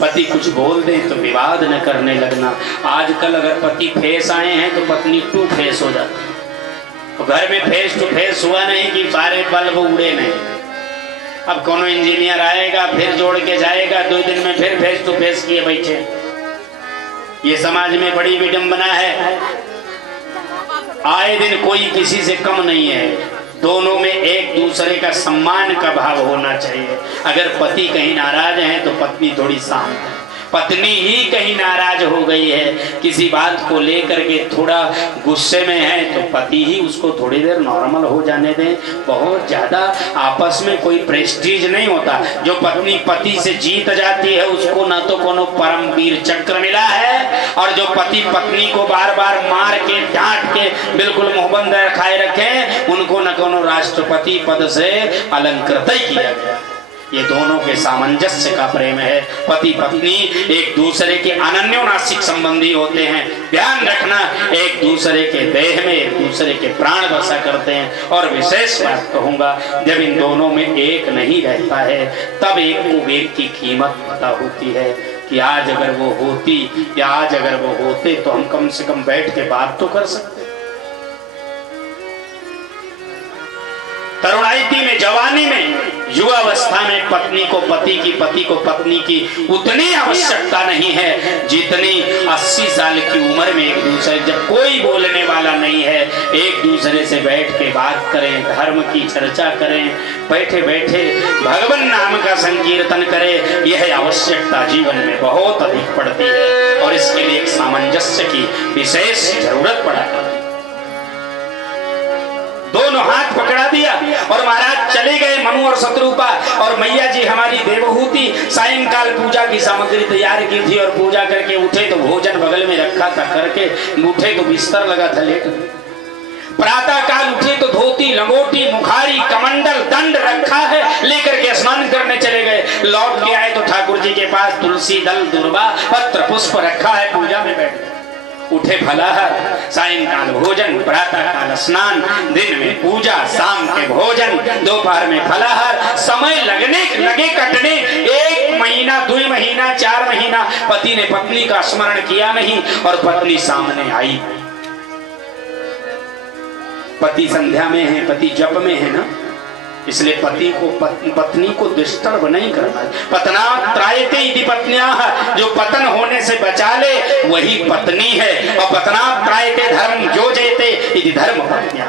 पति कुछ बोल दे तो विवाद न करने लगना। आजकल अगर पति फेस आए हैं तो पत्नी टू फेस हो जाती है। तो घर में फेस टू फेस हुआ नहीं कि सारे बल्ब उड़े नहीं। अब कोनो इंजीनियर आएगा फिर जोड़ के जाएगा, 2 दिन में फिर फेस टू फेस किए बैठे। ये समाज में बड़ी विडंबना है। आए दिन कोई किसी से कम नहीं है, दोनों में एक दूसरे का सम्मान का भाव होना चाहिए। अगर पति कहीं नाराज है तो पत्नी थोड़ी शांत है। पत्नी ही कहीं नाराज हो गई है, किसी बात को लेकर के थोड़ा गुस्से में है, तो पति ही उसको थोड़ी देर नॉर्मल हो जाने दें। बहुत ज्यादा आपस में कोई प्रेस्टीज नहीं होता। जो पत्नी पति से जीत जाती है उसको ना तो कोनो परमवीर चक्र मिला है, और जो पति पत्नी को बार बार मार के डांट के बिल्कुल मुहबंद खाए रखे उनको न कोनो राष्ट्रपति पद से अलंकृत किया गया। ये दोनों के सामंजस्य का प्रेम है। पति पत्नी एक दूसरे के अनन्योनासिक संबंधी होते हैं। ध्यान रखना, एक दूसरे के देह में एक दूसरे के प्राण बसा करते हैं। और विशेष बात कहूंगा, जब इन दोनों में एक नहीं रहता है तब एक को एक की कीमत पता होती है कि आज अगर वो होती या आज अगर वो होते तो हम कम से कम बैठ के बात तो कर सकते। तरुणाई में, जवानी में, युवावस्था में पत्नी को पति की, पति को पत्नी की उतनी आवश्यकता नहीं है जितनी 80 साल की उम्र में एक दूसरे, जब कोई बोलने वाला नहीं है, एक दूसरे से बैठ के बात करें, धर्म की चर्चा करें, बैठे बैठे भगवान नाम का संकीर्तन करें। यह आवश्यकता जीवन में बहुत अधिक पड़ती है, और इसके लिए एक सामंजस्य की विशेष जरूरत पड़ा है। दोनों हाथ पकड़ा दिया और महाराज चले गए मनु और शत्रुपा। और मैया जी हमारी देवहूति सायंकाल पूजा की सामग्री तैयार की थी, और पूजा करके उठे तो भोजन बगल में रखा था, करके उठे तो बिस्तर लगा था लेट। प्रातः काल उठे तो धोती, लंगोटी, मुखारी, कमंडल, दंड रखा है, लेकर के स्नान करने चले गए। लौट के आए तो ठाकुर जी के पास तुलसी दल, दुर्वा, पत्र, पुष्प रखा है, पूजा में बैठ गए। उठे फलाहार, सायंकाल भोजन, प्रातः काल स्नान, दिन में पूजा, शाम के भोजन, दोपहर में फलाहार। समय लगे कटने 1 महीना, 2 महीना, 4 महीना पति ने पत्नी का स्मरण किया नहीं, और पत्नी सामने आई। पति संध्या में है, पति जप में है ना, इसलिए पति को पत्नी को डिस्टर्ब नहीं करना। पतना त्रायते इति पत्न्याः, जो पतन होने से बचा ले वही पत्नी है। और पतना त्रायते धर्म जो जेते इति धर्म पत्न्याः।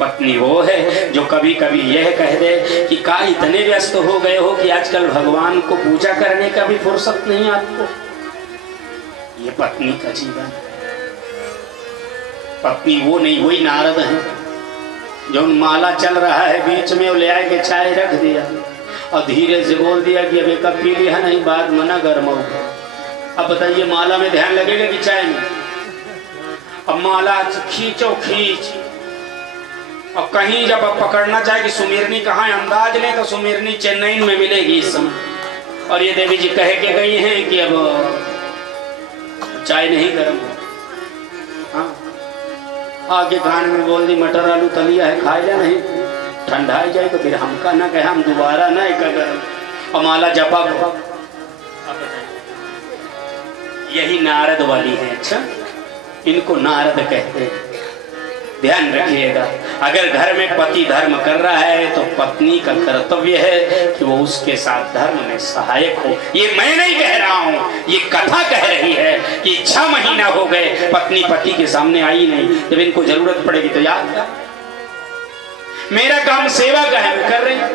पत्नी वो है जो कभी कभी यह कह दे कि का इतने व्यस्त हो गए हो कि आजकल भगवान को पूजा करने का भी फुर्सत नहीं आपको। ये पत्नी का जीवन। पत्नी वो नहीं, वही नारद है जो माला चल रहा है बीच में वो ले आए के चाय रख दिया और धीरे से बोल दिया कि अब एक कप पी लिया नहीं, बाद में ना गर्म होगा। अब बताइए माला में ध्यान लगेगा कि चाय में? अब माला खींचो खींच, और कहीं जब अब पकड़ना चाहे कि सुमेरनी कहाँ है अंदाज नहीं, तो सुमेरनी चेन्नई में मिलेगी इस समय। और ये देवी जी कह के गई हैं कि अब चाय नहीं गर्म हो। हाँ, आगे कान में बोल दी मटर आलू तलिया है खाए जा नहीं, ठंडा जाए तो फिर हमका ना कहे हम दोबारा ना एक गर्म। और माला जपा यही नारद वाली है। अच्छा, इनको नारद कहते हैं। ध्यान रखिएगा, अगर घर में पति धर्म कर रहा है तो पत्नी का कर्तव्य है कि वो उसके साथ धर्म में सहायक हो। ये मैं नहीं कह रहा हूँ, ये कथा कह रही है कि 6 महीना हो गए पत्नी पति के सामने आई नहीं। जब इनको जरूरत पड़ेगी तो याद कर, मेरा काम सेवा का है, मैं कर रही हूँ।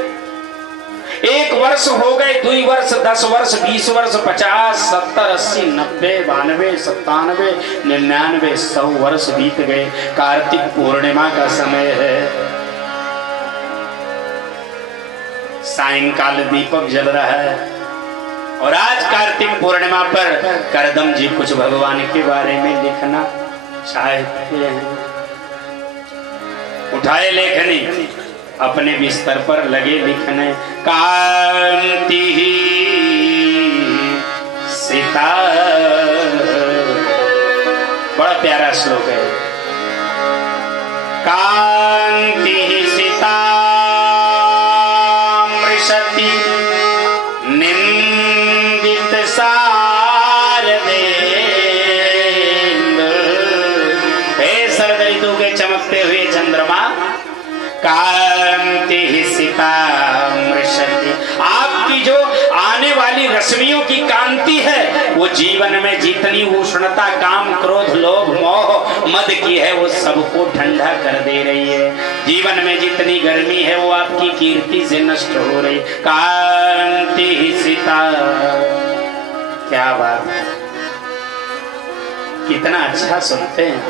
1 वर्ष हो गए, 2 वर्ष, 10 वर्ष, 20 वर्ष, 50, 70, 80, 90, 92, 97, 99, 100 वर्ष बीत गए। कार्तिक पूर्णिमा का समय है, सायंकाल दीपक जल रहा है और आज कार्तिक पूर्णिमा पर करदम जी कुछ भगवान के बारे में लिखना चाहते हैं। उठाए लेखनी, अपने बिस्तर पर लगे लिखने। कांति ही सीता, बड़ा प्यारा श्लोक है। कांति ही सीता मृषति निंदित सारदे। हे शरद ऋतु के चमकते हुए चंद्रमा, कांति ही सीता मृषति, आपकी जो आने वाली रश्मियों की कांति है वो जीवन में जितनी उष्णता काम क्रोध लोभ मोह मद की है वो सबको ठंडा कर दे रही है। जीवन में जितनी गर्मी है वो आपकी कीर्ति से नष्ट हो रही। कांति ही सीता, क्या बात है, कितना अच्छा सुनते हैं।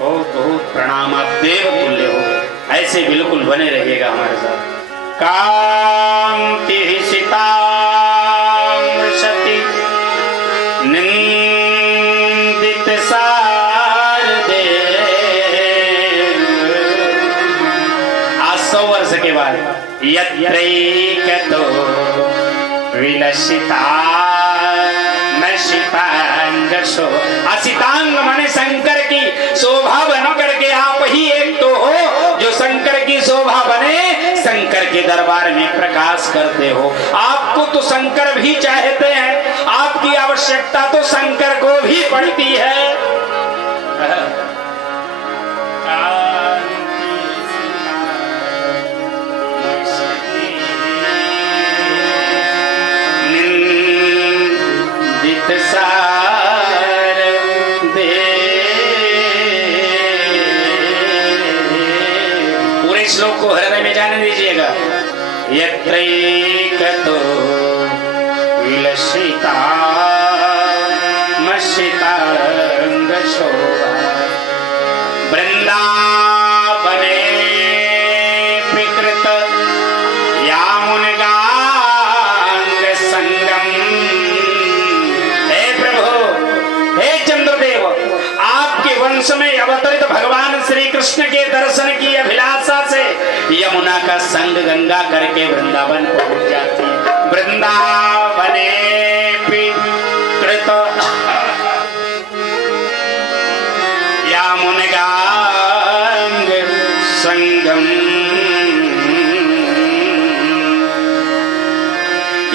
बहुत बहुत प्रणाम, आप देव तुल्य हो, ऐसे बिल्कुल बने रहिएगा हमारे साथ। कांति ही सीता मृषति निंदित सारदे। आज 100 वर्ष के बाद यत्रैकतो विलसिता नशितांग शो। असितांग माने शंकर की शोभा बन करके आप ही एक तो हो जो शंकर की शोभा बने, शंकर के दरबार में प्रकाश करते हो। आपको तो शंकर भी चाहते हैं, आपकी आवश्यकता तो शंकर को भी पड़ती है। पूरे श्लोक को हृदय में जाने दीजिएगा। यत्रैकतो विलसिता मशितांग शोभा वृंदावने विकृत यामुनगांग संगम। हे प्रभु, हे चंद्रदेव, आपके वंश में अवतरित भगवान श्री कृष्ण के दर्शन की अभिलाषा से यमुना का संग गंगा करके वृंदावन पहुंच जाती है। वृंदावने कृत यामुनगांग संगम।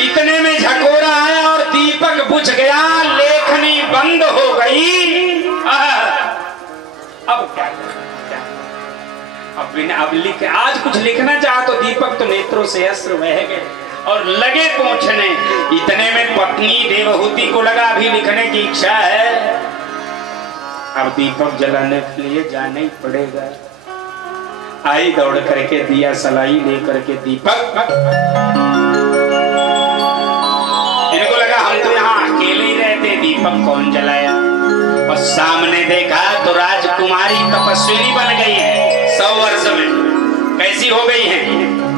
इतने में झकोरा आया और दीपक बुझ गया, लेखनी बंद हो गई। अब क्या, अब लिख, आज कुछ लिखना चाहा तो दीपक तो नेत्रों से अश्रु बह गए और लगे पहुंचने। इतने में पत्नी देवहूति को लगा अभी लिखने की इच्छा है, अब दीपक जलाने के लिए जाना ही पड़ेगा। आई दौड़ करके दिया सलाई लेकर के दीपक। इनको लगा हम तो यहाँ अकेले ही रहते, दीपक कौन जलाया। और सामने देखा तो राजकुमारी तपस्विनी बन गई है 100 वर्ष में। कैसी हो गई है?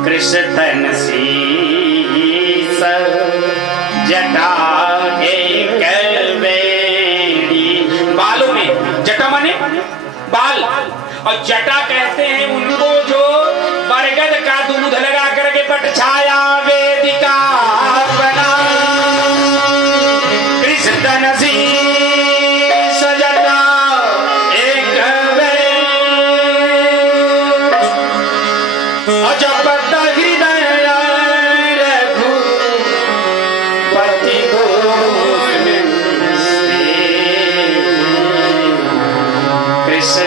कृष्ण शीस जटा एक बेड़ी। बालों में जटा माने बाल, और जटा कहते हैं उनको जो बरगद का दूध लगा करके पटछाया वेदिका बना। कृष्ण शीस जटा एक बेड़ी, अजपत हृदय रघुपति गोविंद। कृष्ण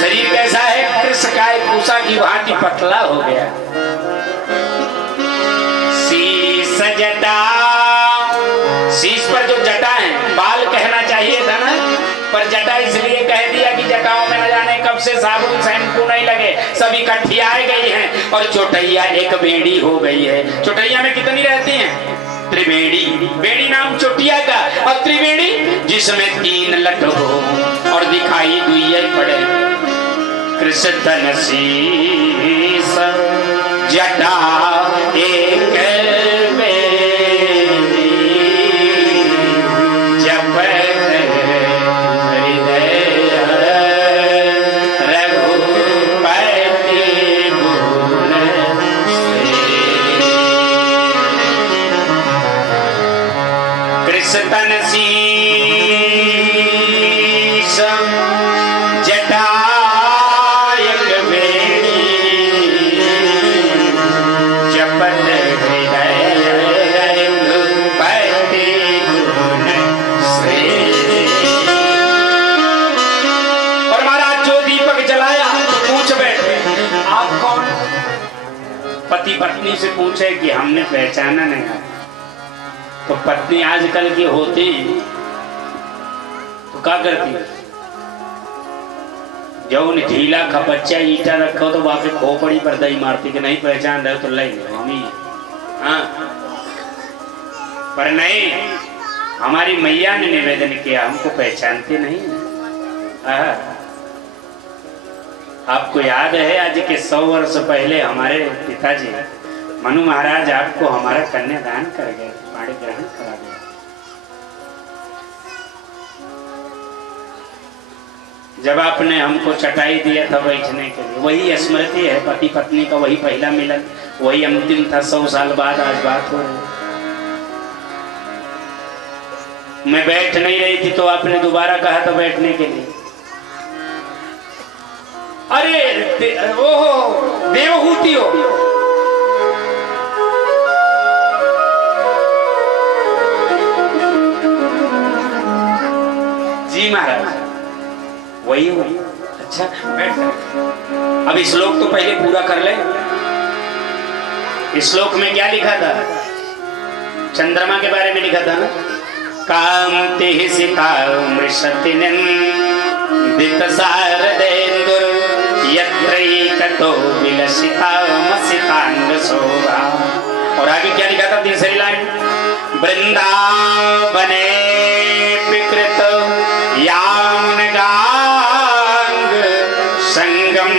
शरीर कैसा है? कृष्णकाय पूषा की भांति पतला हो गया। शीस जटा, शीस पर जो जटा है, बाल कहना चाहिए था ना, पर जटा इसलिए कह दिया कि जटाओं में न जाने कब से साबुन शैम्पू नहीं लगे, सब इकट्ठी आए गई हैं। और चोटैया एक बेड़ी हो गई है। चोटैया में कितनी रहती हैं? त्रिवेणी। बेड़ी नाम चोटिया का, और त्रिवेणी जिसमें 3 लट हो और दिखाई दुइये पड़े। कृष्ण शीस जटा एक बेड़ी, जपत हृदय रघुपति गुण श्री। कृष्ण शीस जटा पति पत्नी से पूछे कि हमने पहचाना नहीं। तो पत्नी आजकल की होती तो क्या करती? जब उन्हें ढीला खपच्चा ईटा रखो तो वहां पे खोपड़ी पर दही मारती कि नहीं पहचान रहे तो ले लो हम ही। हाँ, पर नहीं, हमारी मैया ने निवेदन किया हमको पहचानते नहीं। आपको याद है आज के 100 वर्ष पहले हमारे पिताजी मनु महाराज आपको हमारा कन्यादान कर गए, पाणी ग्रहण करा गए। जब आपने हमको चटाई दिया था बैठने के लिए, वही स्मृति है पति पत्नी का, वही पहला मिलन, वही अंतिम था। 100 साल बाद आज बात हो रही। मैं बैठ नहीं रही थी तो आपने दोबारा कहा था बैठने के लिए। अरे ओहो देवहूति हो। जी महाराज वही हो। अच्छा बैठ। अब श्लोक तो पहले पूरा कर ले। इस श्लोक में क्या लिखा था? चंद्रमा के बारे में लिखा था ना। कांति सिता मृषति निंदित शारदेन्दुर यत्रैकतो विलसिता मसितांग शोभा। और आगे क्या लिखा था? तीसरी लाइन, वृंदावने विकृत यामुन गांग संगम।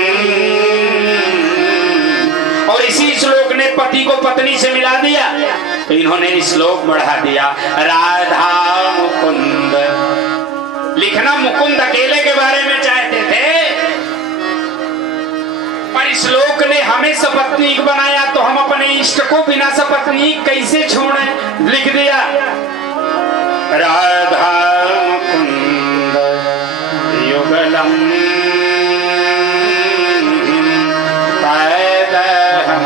और इसी श्लोक ने पति को पत्नी से मिला दिया, तो इन्होंने श्लोक बढ़ा दिया राधा मुकुंद। लिखना मुकुंद अकेले के बारे में चाहते थे, पर श्लोक ने हमें सपत्नीक बनाया, तो हम अपने इष्ट को बिना सपत्नीक कैसे छोड़ें? लिख दिया राधा मुकुंद युगलम तदहं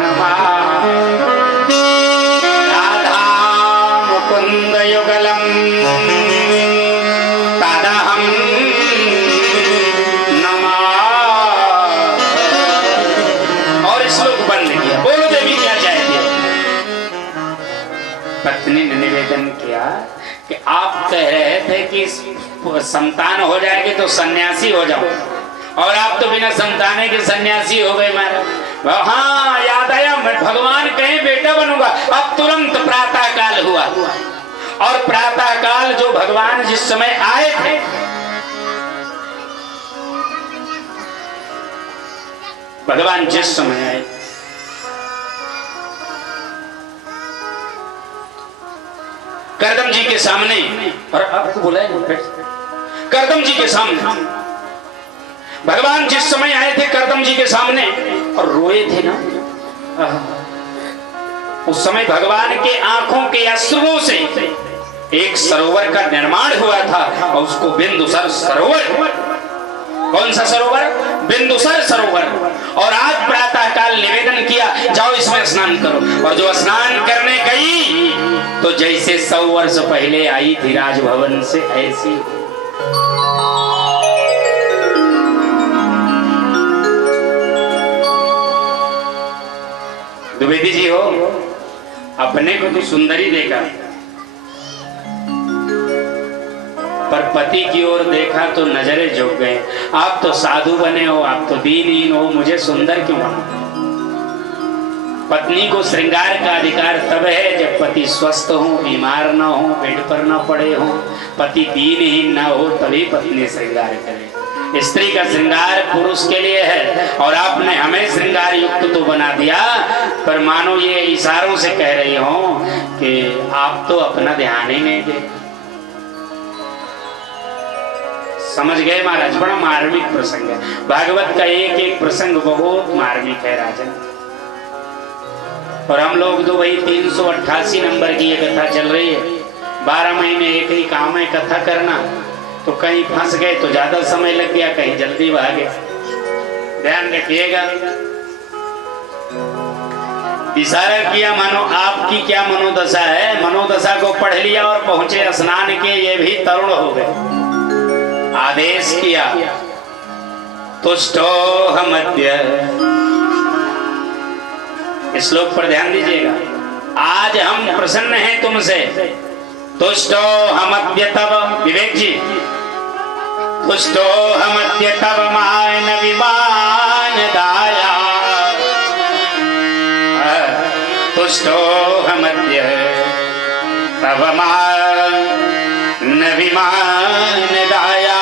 नमामि। राधा मुकुंद युगलम तदहं पत्नी ने निवेदन किया कि आप कह रहे थे कि संतान हो जाएगी तो सन्यासी हो जाओ, और आप तो बिना संताने के सन्यासी हो गए महाराज। हाँ याद आया, भगवान कहे बेटा बनूंगा। अब तुरंत प्रातः काल हुआ और प्रातः काल जो भगवान जिस समय आए थे, भगवान जिस समय आए करदम जी के सामने, और आपको बुलाए करदम जी के सामने भगवान जिस समय आए थे करदम जी के सामने और रोए थे ना, उस समय भगवान के आंखों के अश्रुओं से एक सरोवर का निर्माण हुआ था और उसको बिंदुसर सरोवर। कौन सा सरोवर? बिंदुसर सरोवर। और आज प्रातः काल निवेदन किया, जाओ इसमें स्नान करो। और जो स्नान करने गई तो जैसे 100 वर्ष पहले आई थी राजभवन से, ऐसी द्विवेदी जी हो, अपने को तो सुंदरी देखा पर पति की ओर देखा तो नजरें झुक गए। आप तो साधु बने हो, आप तो दीनहीन हो, मुझे सुंदर क्यों बना? पत्नी को श्रृंगार का अधिकार तब है जब पति स्वस्थ हो, बीमार ना हो, बेड पर ना पड़े हो, पति दीनहीन ना हो, तभी पत्नी श्रृंगार करे। स्त्री का श्रृंगार पुरुष के लिए है और आपने हमें श्रृंगार युक्त तो बना दिया, पर मानो ये इशारों से कह रही हो कि आप तो अपना ध्यान ही नहीं दे। समझ गए महाराज? बड़ा मार्मिक प्रसंग है। भागवत का एक एक प्रसंग बहुत मार्मिक है राजन। और हम लोग तो भाई 388 नंबर की ये कथा चल रही है। 12 महीने एक ही काम है कथा करना, तो कहीं फंस गए तो ज्यादा समय लग गया, कहीं जल्दी भागे। ध्यान रखिएगा। इशारा किया, मानो आपकी क्या मनोदशा है, मनोदशा को पढ़ लिया और पहुंचे स्नान के, ये भी तरुण हो गए। आदेश किया, तुष्टो हमद्य। इस श्लोक पर ध्यान दीजिएगा। आज हम प्रसन्न हैं तुमसे। तुष्टो हमद्य तब, विवेक जी, तुष्टो हमद्य तब मान विमान दाया। तुष्टो हमद्य तब मान विमान दाया।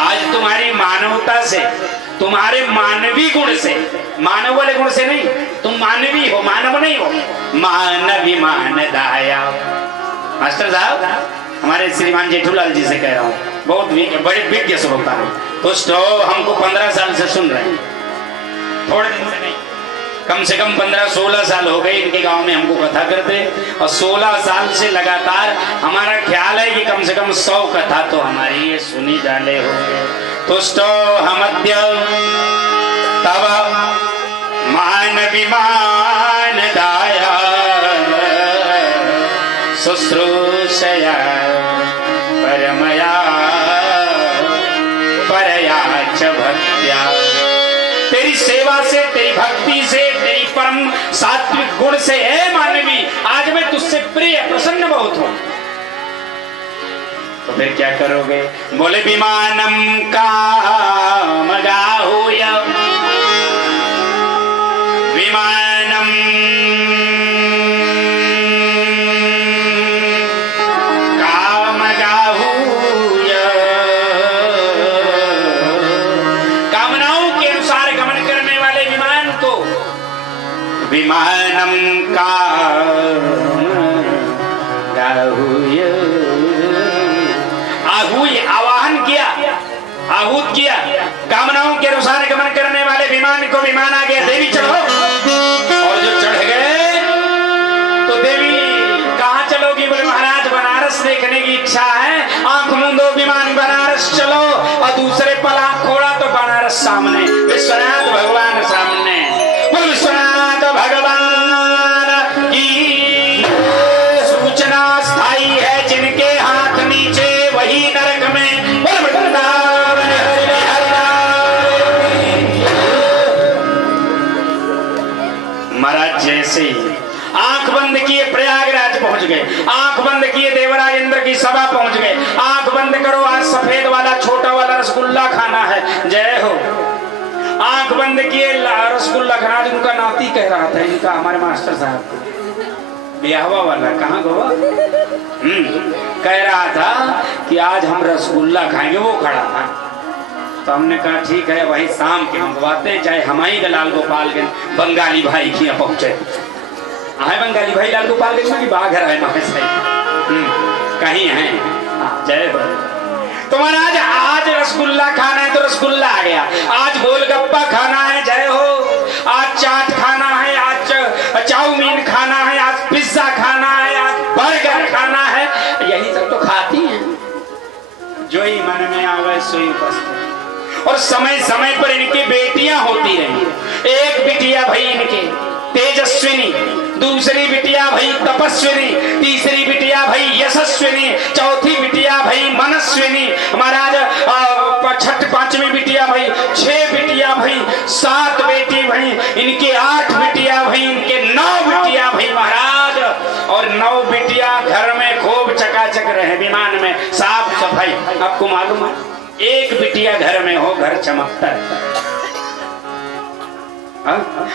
आज तुम्हारी मानवता से, तुम्हारे मानवी गुण से, मानव वाले गुण से नहीं, तुम मानवी हो, मानव नहीं हो, मानवी मान दाया। मास्टर साहब, हमारे श्रीमान जेठूलाल जी से कह रहा हूँ, बहुत बड़े विज्ञ श्रोता है। तुष्ट हो, हमको 15 साल से सुन रहे हैं, थोड़े दिन से नहीं, कम से कम 15-16 साल हो गए इनके गांव में हमको कथा करते, और 16 साल से लगातार हमारा ख्याल है कि कम से कम 100 कथा तो हमारी ये सुनी डाले होंगे। तुष्टो हमद्य तब मान विमान दाया। शुश्रूषया परमया परया च भक्त्या। तेरी सेवा से, तेरी भक्ति से, तेरी परम सात्विक गुण से है मानवी, आज मैं तुझसे प्रिय प्रसन्न बहुत हूं। तो फिर क्या करोगे? बोले विमानम काम गाहूय, विमानम काम गाहूय। कामनाओं के अनुसार गमन करने वाले विमान को विमानम काम गाहूय। आहूय, आवाहन किया, आहूत किया, कामनाओं के अनुसार गमन करने वाले विमान को विमान आ गया, देवी चढ़ो। और जो चढ़ गए तो देवी कहाँ चलोगी? बोले महाराज बनारस देखने की इच्छा है, आंख मूंदो विमान बनारस चलो। और दूसरे पल आंख खोला तो बनारस सामने, विश्वनाथ भगवान सामने। बोल विश्वनाथ भगवान की सूचना स्थायी है, जिनके हाथ नीचे वही नरक में। बोल वृंदावन हरि महाराज जैसे आंख बंद किए प्रयागराज पहुंच गए, आंख बंद किए देवराज इंद्र की सभा पहुंच गए, आंख बंद करो, आज सफेद वाला छोटा वाला रसगुल्ला खाना है। जय हो। आंख बंद किए, रसगुल्ला खाना। उनका नाती कह रहा था, इनका हमारे मास्टर साहब ब्याहवा वाला, कहाँ गोवा, कह रहा था कि आज हम रसगुल्ला खाएंगे। वो खड़ा था तो हमने कहा ठीक है, वही शाम के मंगवाते हैं, चाहे हमारी लाल गोपाल के बंगाली भाई की पहुंचे है। बंगाली भाई लाल गोपाल के बाघर है कहीं है। जय हो। तो महाराज आज रसगुल्ला खाना है तो रसगुल्ला आ गया, आज गोलगप्पा खाना है, जय हो, आज चाट खाना है, आज चाउमीन खाना है, आज पिज्जा खाना है, आज बर्गर खाना है। यही सब तो खाती हैं, जो ही मन में आवे सोई उपस्थित। और समय समय पर इनकी बेटियां होती रही। एक बिटिया भाई इनके तेजस्विनी, दूसरी बिटिया भाई तपस्विनी, तीसरी बिटिया भाई यशस्विनी, चौथी बिटिया भाई मनस्विनी, महाराज पांचवी बिटिया भाई, 6 बिटिया भाई, 7 बेटी भाई, इनके 8 बिटिया भाई, इनके 9 बिटिया भाई महाराज। और 9 बिटिया घर में खूब चकाचक रहे, विमान में साफ सफाई। आपको मालूम है, एक बिटिया घर में हो, घर चमकता है।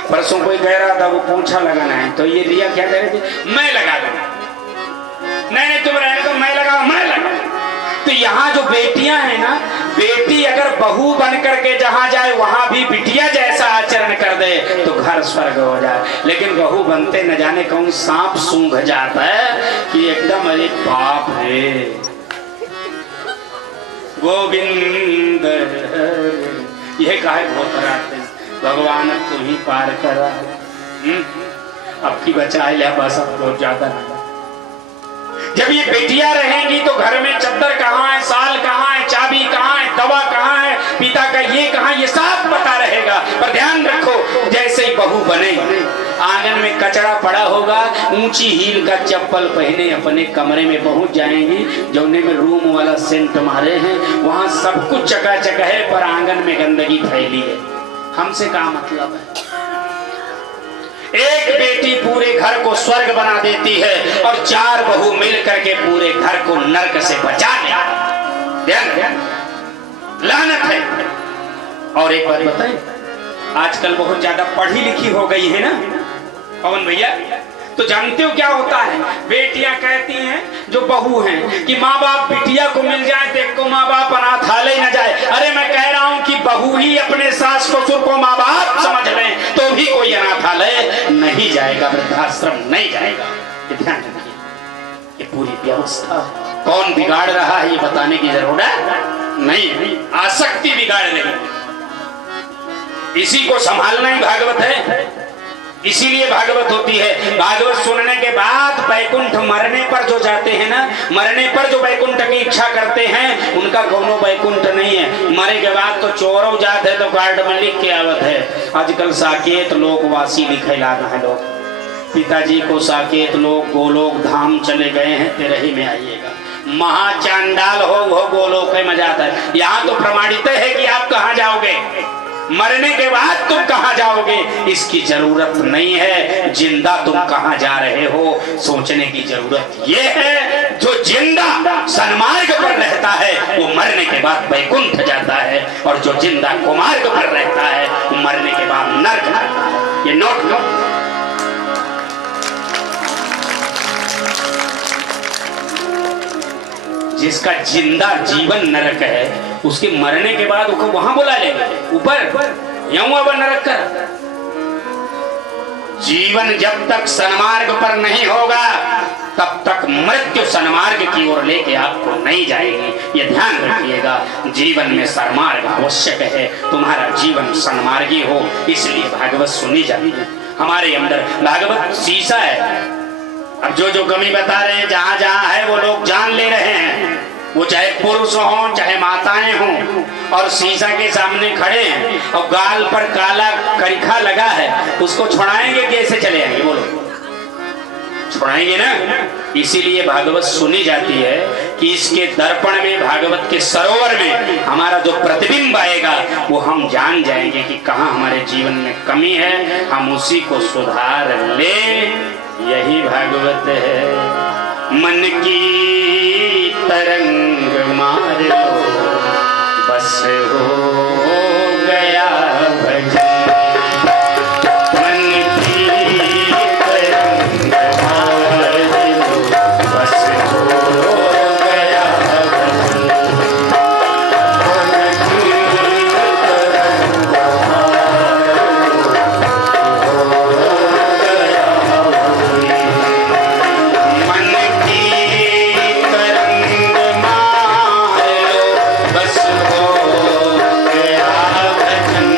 परसों कोई कह रहा था वो पोंछा लगाना है, तो ये रिया क्या कह रहे थे, मैं लगा दूंगा। नहीं तुम रहे तो मैं लगा। तो यहाँ जो बेटियां हैं ना, बेटी अगर बहू बन करके जहां जाए वहां भी बिटिया जैसा आचरण कर दे तो घर स्वर्ग हो जाए। लेकिन बहू बनते न जाने कौन सांप सूंघ जाता है कि एकदम अरे बाप रे गोविंद, यह काहे बहुत रात भगवान तू ही पार करा, अब की बचा लिया बस, अब बहुत ज्यादा नहीं। जब ये बेटियां रहेंगी तो घर में चद्दर कहाँ है, साल कहाँ है, चाबी कहाँ है, दवा कहाँ है, पिता का ये कहाँ, ये सब पता रहेगा। पर ध्यान रखो, जैसे ही बहू बने आंगन में कचरा पड़ा होगा, ऊंची हील का चप्पल पहने अपने कमरे में पहुंच जाएंगी, जौने में रूम वाला सेंट मारे हैं, वहां सब कुछ चकाचक है पर आंगन में गंदगी फैली है। हमसे क्या मतलब है? एक बेटी पूरे घर को स्वर्ग बना देती है और 4 बहू मिल करके पूरे घर को नरक से बचा ले। लानत है। और एक बात बताएं, आजकल बहुत ज्यादा पढ़ी लिखी हो गई है ना पवन भैया, तो जानते हो क्या होता है, बेटियां कहती हैं जो बहू हैं कि माँ बाप बिटिया को मिल जाए तो एक को माँ बाप अनाथालय न जाए। अरे मैं कह रहा हूं कि बहू ही अपने सास ससुर को माँ बाप समझ लें तो भी कोई अनाथालय नहीं जाएगा, वृद्धाश्रम नहीं जाएगा। ये ध्यान रखिए, ये पूरी व्यवस्था कौन बिगाड़ रहा है ये बताने की जरूरत नहीं, आसक्ति बिगाड़ रही, इसी को संभालना ही भागवत है। इसीलिए भागवत होती है। भागवत सुनने के बाद बैकुंठ मरने पर जो जाते हैं ना, मरने पर जो बैकुंठ की इच्छा करते हैं उनका कोनो बैकुंठ नहीं है। मरे के बाद तो चोरव जाते है तो कार्ड में लिख के आवत है। आजकल साकेत लोकवासी लिखे लाना है लोग, पिताजी को साकेत लोग गोलोक धाम चले गए हैं, तेरे ही में आइएगा। महाचांडाल हो वो गोलोक में मजा आता है। यहाँ तो प्रमाणित है कि आप कहाँ जाओगे, मरने के बाद तुम कहां जाओगे इसकी जरूरत नहीं है, जिंदा तुम कहां जा रहे हो सोचने की जरूरत यह है। जो जिंदा सन्मार्ग पर रहता है वो मरने के बाद वैकुंठ जाता है, और जो जिंदा कुमार्ग पर रहता है वो मरने के बाद नरक जाता है। ये नोट लो। जिसका जिंदा जीवन नरक है उसके मरने के बाद उसको वहां बुला लेंगे ऊपर, यूं अब नरक कर। जीवन जब तक सन्मार्ग पर नहीं होगा तब तक मृत्यु सन्मार्ग की ओर लेके आपको नहीं जाएगी। ये ध्यान रखिएगा, जीवन में सन्मार्ग आवश्यक है, तुम्हारा जीवन सन्मार्गी हो, इसलिए भागवत सुनी जाती है। हमारे अंदर भागवत शीशा है। अब जो जो कमी बता रहे हैं जहां जहां है वो लोग जान ले रहे हैं, वो चाहे पुरुष हों चाहे माताएं हों, और शीशा के सामने खड़े हैं और गाल पर काला करिखा लगा है, उसको छुड़ाएंगे कैसे चले आएंगे बोलो, छुड़ाएंगे ना। इसीलिए भागवत सुनी जाती है कि इसके दर्पण में, भागवत के सरोवर में हमारा जो प्रतिबिंब आएगा वो हम जान जाएंगे कि कहाँ हमारे जीवन में कमी है, हम उसी को सुधार ले। यही भागवत है। मन की तरंग मार लो बस हो गया भजन मन की तरंग मार लो बस हो गया भजन मन की तरंग मार लो हो गया मन की तरंग मार लो बस हो गया भजन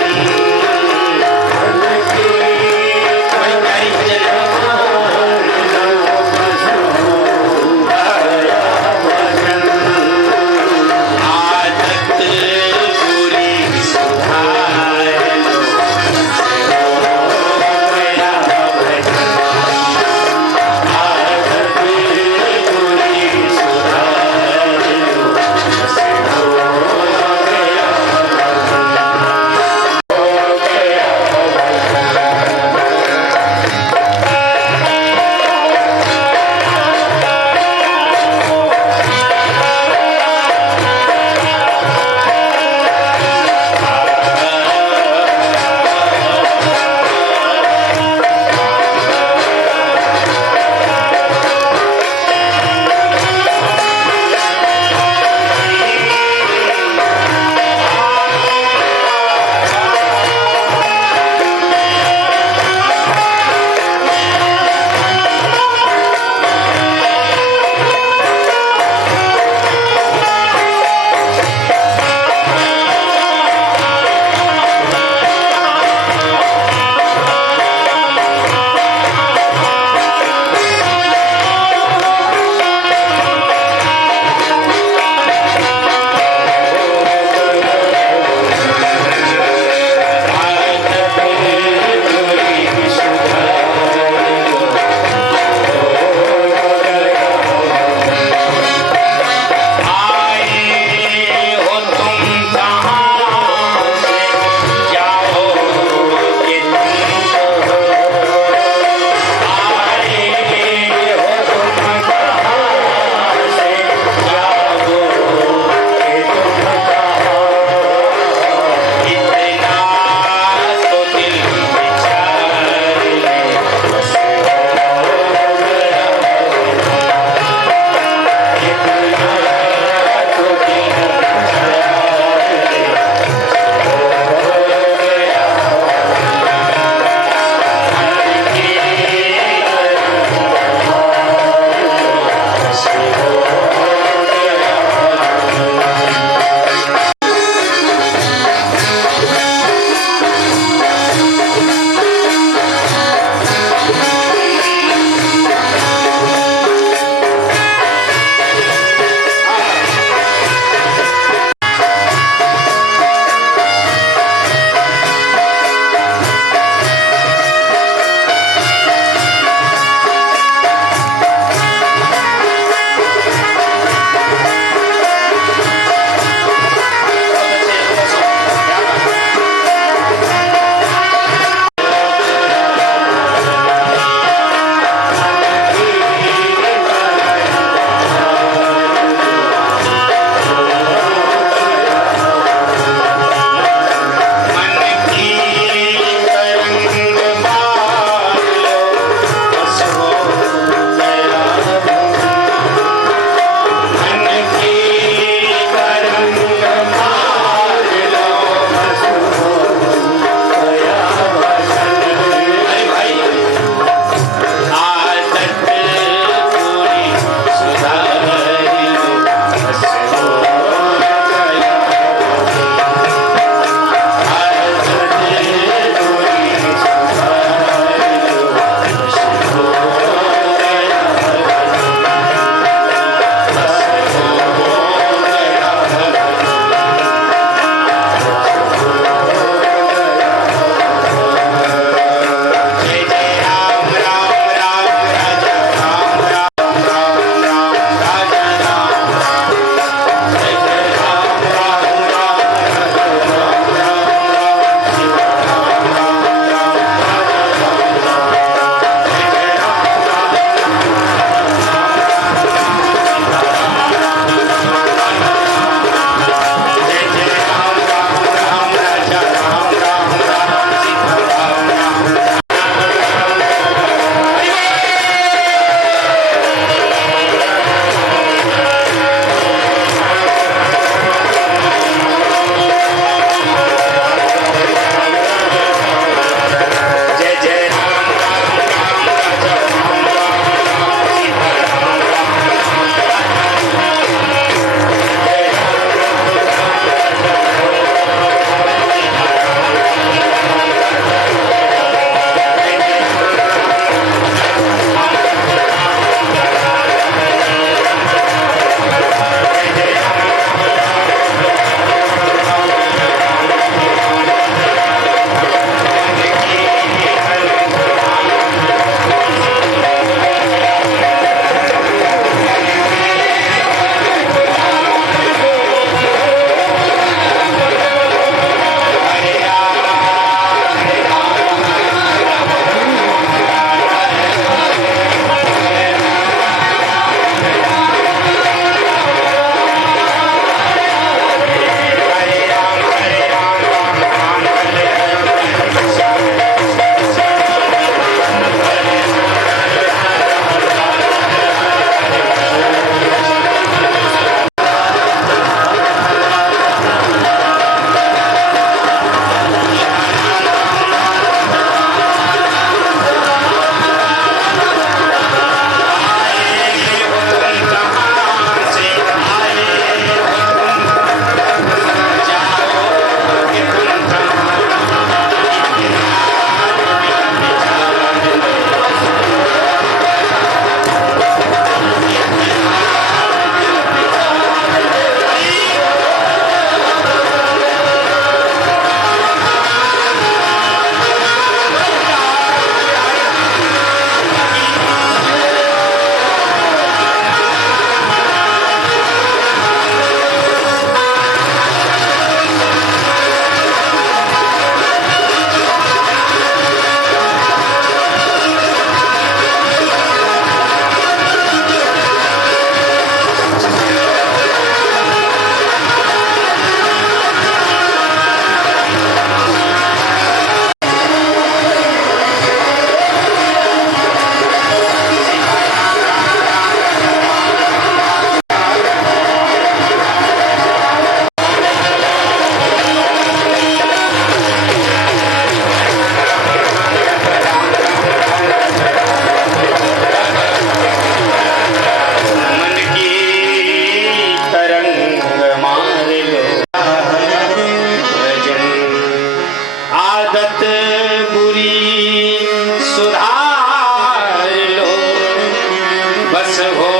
बस हो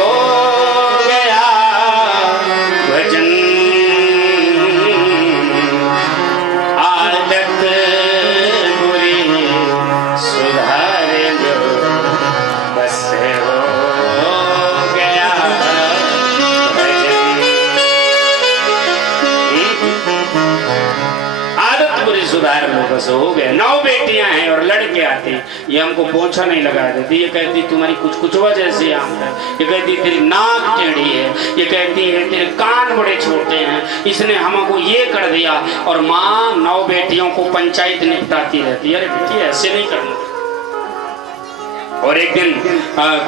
गया भजन, आदत बुरी सुधार दो, बस हो गया भजन। आदत बुरी सुधार लो, बस हो गया। 9 बेटियां हैं और लड़के आते, ये हमको पोंछा नहीं लगा देती, ये कहती तुम्हारी कुछ कुचवा जैसी आंख है, ये कहती तेरी नाक टेढ़ी है, ये कहती है तेरे कान बड़े छोटे हैं, इसने हमको ये कर दिया। और माँ 9 बेटियों को पंचायत निपटाती रहती है, अरे बेटी ऐसे नहीं करना। और एक दिन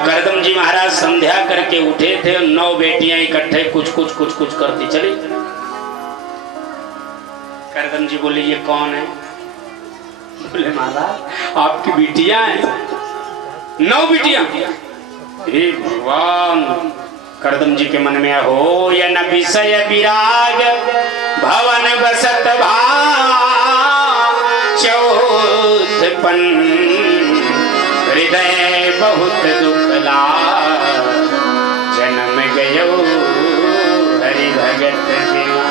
करदम जी महाराज संध्या करके उठे थे, 9 बेटियां इकट्ठे कुछ कुछ कुछ कुछ करती चली। करदम जी बोले ये कौन है? बोले महाराज आपकी बिटियां हैं, 9 बिटियां। हे भगवान, करदम जी के मन में हो या न विषय विराग, भवन बसत चौथपन, हृदय बहुत दुखला, जन्म गयो हरि भगत बिनो,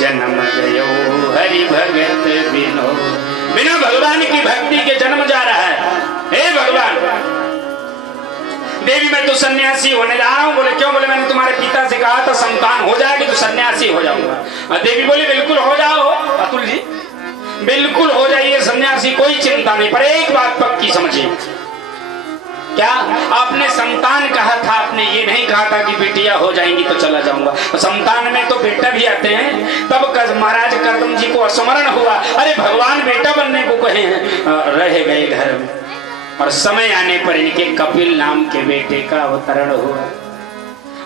जन्म गयो हरि भगत बिनो। बिना भगवान की भक्ति के जन्म जा रहा है। हे भगवान, देवी मैं तो सन्यासी होने जा रहा हूं। बोले क्यों? बोले मैंने तुम्हारे पिता से कहा था संतान हो जाएगी तो सन्यासी हो जाऊंगा। देवी बोली बिल्कुल हो जाओ अतुल जी, बिल्कुल हो जाइए सन्यासी, कोई चिंता नहीं। पर एक बात पक्की समझिए, क्या आपने संतान कहा था, आपने ये नहीं कहा था कि बेटियां हो जाएंगी तो चला जाऊंगा। संतान में तो बेटा भी आते हैं। तब महाराज करदम जी को स्मरण हुआ, अरे भगवान बेटा बनने को कहे हैं, रह गए घर में। और समय आने पर इनके कपिल नाम के बेटे का अवतरण हुआ।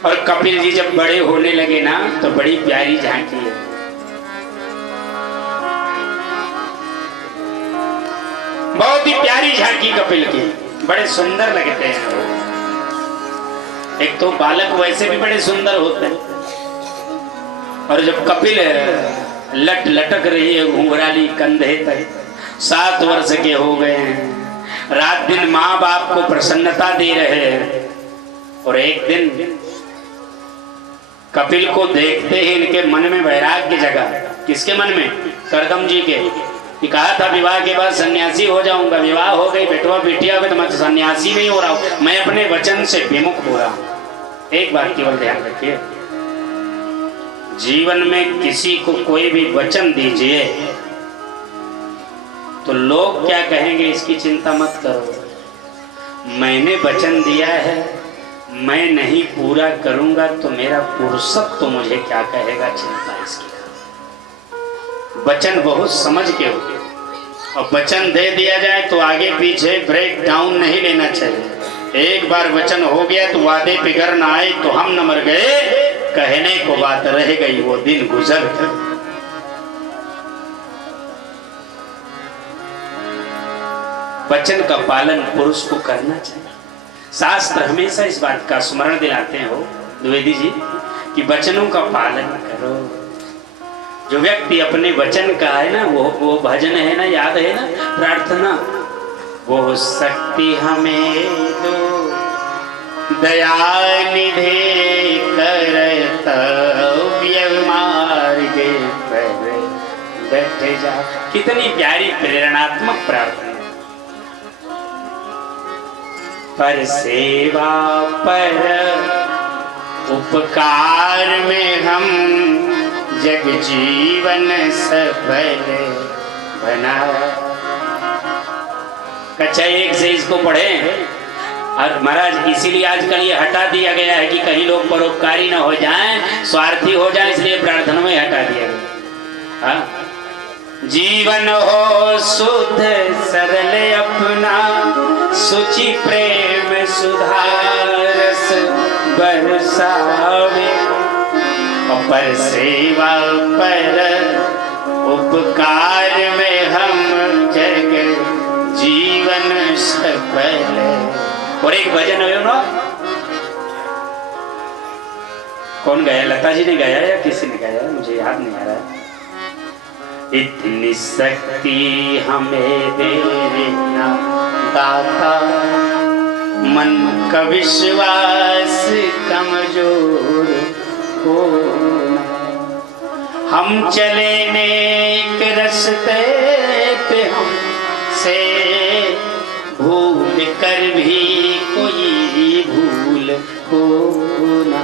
और कपिल जी जब बड़े होने लगे ना तो बड़ी प्यारी झांकी है। बहुत ही प्यारी झांकी कपिल की, बड़े सुंदर लगते हैं। एक तो बालक वैसे भी बड़े सुंदर होते हैं, और जब कपिल लटक रही है घुंघराली कंधे तक, 7 वर्ष के हो गए हैं, रात दिन माँ बाप को प्रसन्नता दे रहे हैं। और एक दिन कपिल को देखते ही इनके मन में वैराग्य जगा। किसके मन में? करदम जी के। कि कहा था विवाह के बाद सन्यासी हो जाऊंगा, विवाह हो गई, बेटवा बेटिया हो गई, तो मैं तो सन्यासी नहीं हो रहा हूं, मैं अपने वचन से विमुख हो रहा हूं। एक बात केवल ध्यान रखिए, जीवन में किसी को कोई भी वचन दीजिए तो लोग क्या कहेंगे इसकी चिंता मत करो। मैंने वचन दिया है, मैं नहीं पूरा करूंगा तो मेरा पुरुषत्व मुझे क्या कहेगा, चिंता इसकी। वचन बहुत समझ के हो, और वचन दे दिया जाए तो आगे पीछे ब्रेक डाउन नहीं लेना चाहिए। एक बार वचन हो गया तो वादे बिगड़ ना आए तो हम न मर गए, कहने को बात रह गई वो दिन गुजर गए। वचन का पालन पुरुष को करना चाहिए। शास्त्र हमेशा इस बात का स्मरण दिलाते हो द्विवेदी जी कि वचनों का पालन करो। जो व्यक्ति अपने वचन का है ना, वो भजन है ना, याद है ना, प्रार्थना, वो शक्ति हमें दो दया निधे कर्तव्य मार्गे पर बैठे जा। कितनी प्यारी प्रेरणात्मक प्रार्थना। पर सेवा पर उपकार में हम जग जीवन सफल बना। कक्षा 1 से इसको पढ़े। और महाराज इसीलिए आजकल ये हटा दिया गया है कि कहीं लोग परोपकारी न हो जाएं, स्वार्थी हो जाएं, इसलिए प्रार्थना में हटा दिया गया। हाँ? जीवन हो शुद्ध सरल अपना, सुचि प्रेम सुधारस बरसावे। पर सेवा पर उपकार में हम जग जीवन सफल। और एक भजन है ना, कौन गाया? लता जी ने गाया या किसी ने गाया, मुझे याद नहीं आ रहा है। इतनी शक्ति हमें देना दाता, मन का विश्वास कमजोर हो, हम चले नेक रस्ते पे हमसे भूल कर भी कोई भूल हो ना।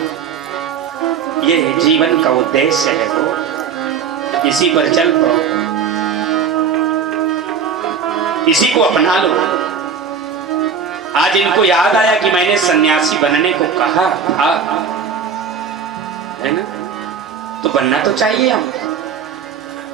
ये जीवन का उद्देश्य है, वो इसी पर चल पड़ो, इसी को अपना लो। आज इनको याद आया कि मैंने सन्यासी बनने को कहा था, है ना, तो बनना तो चाहिए हम।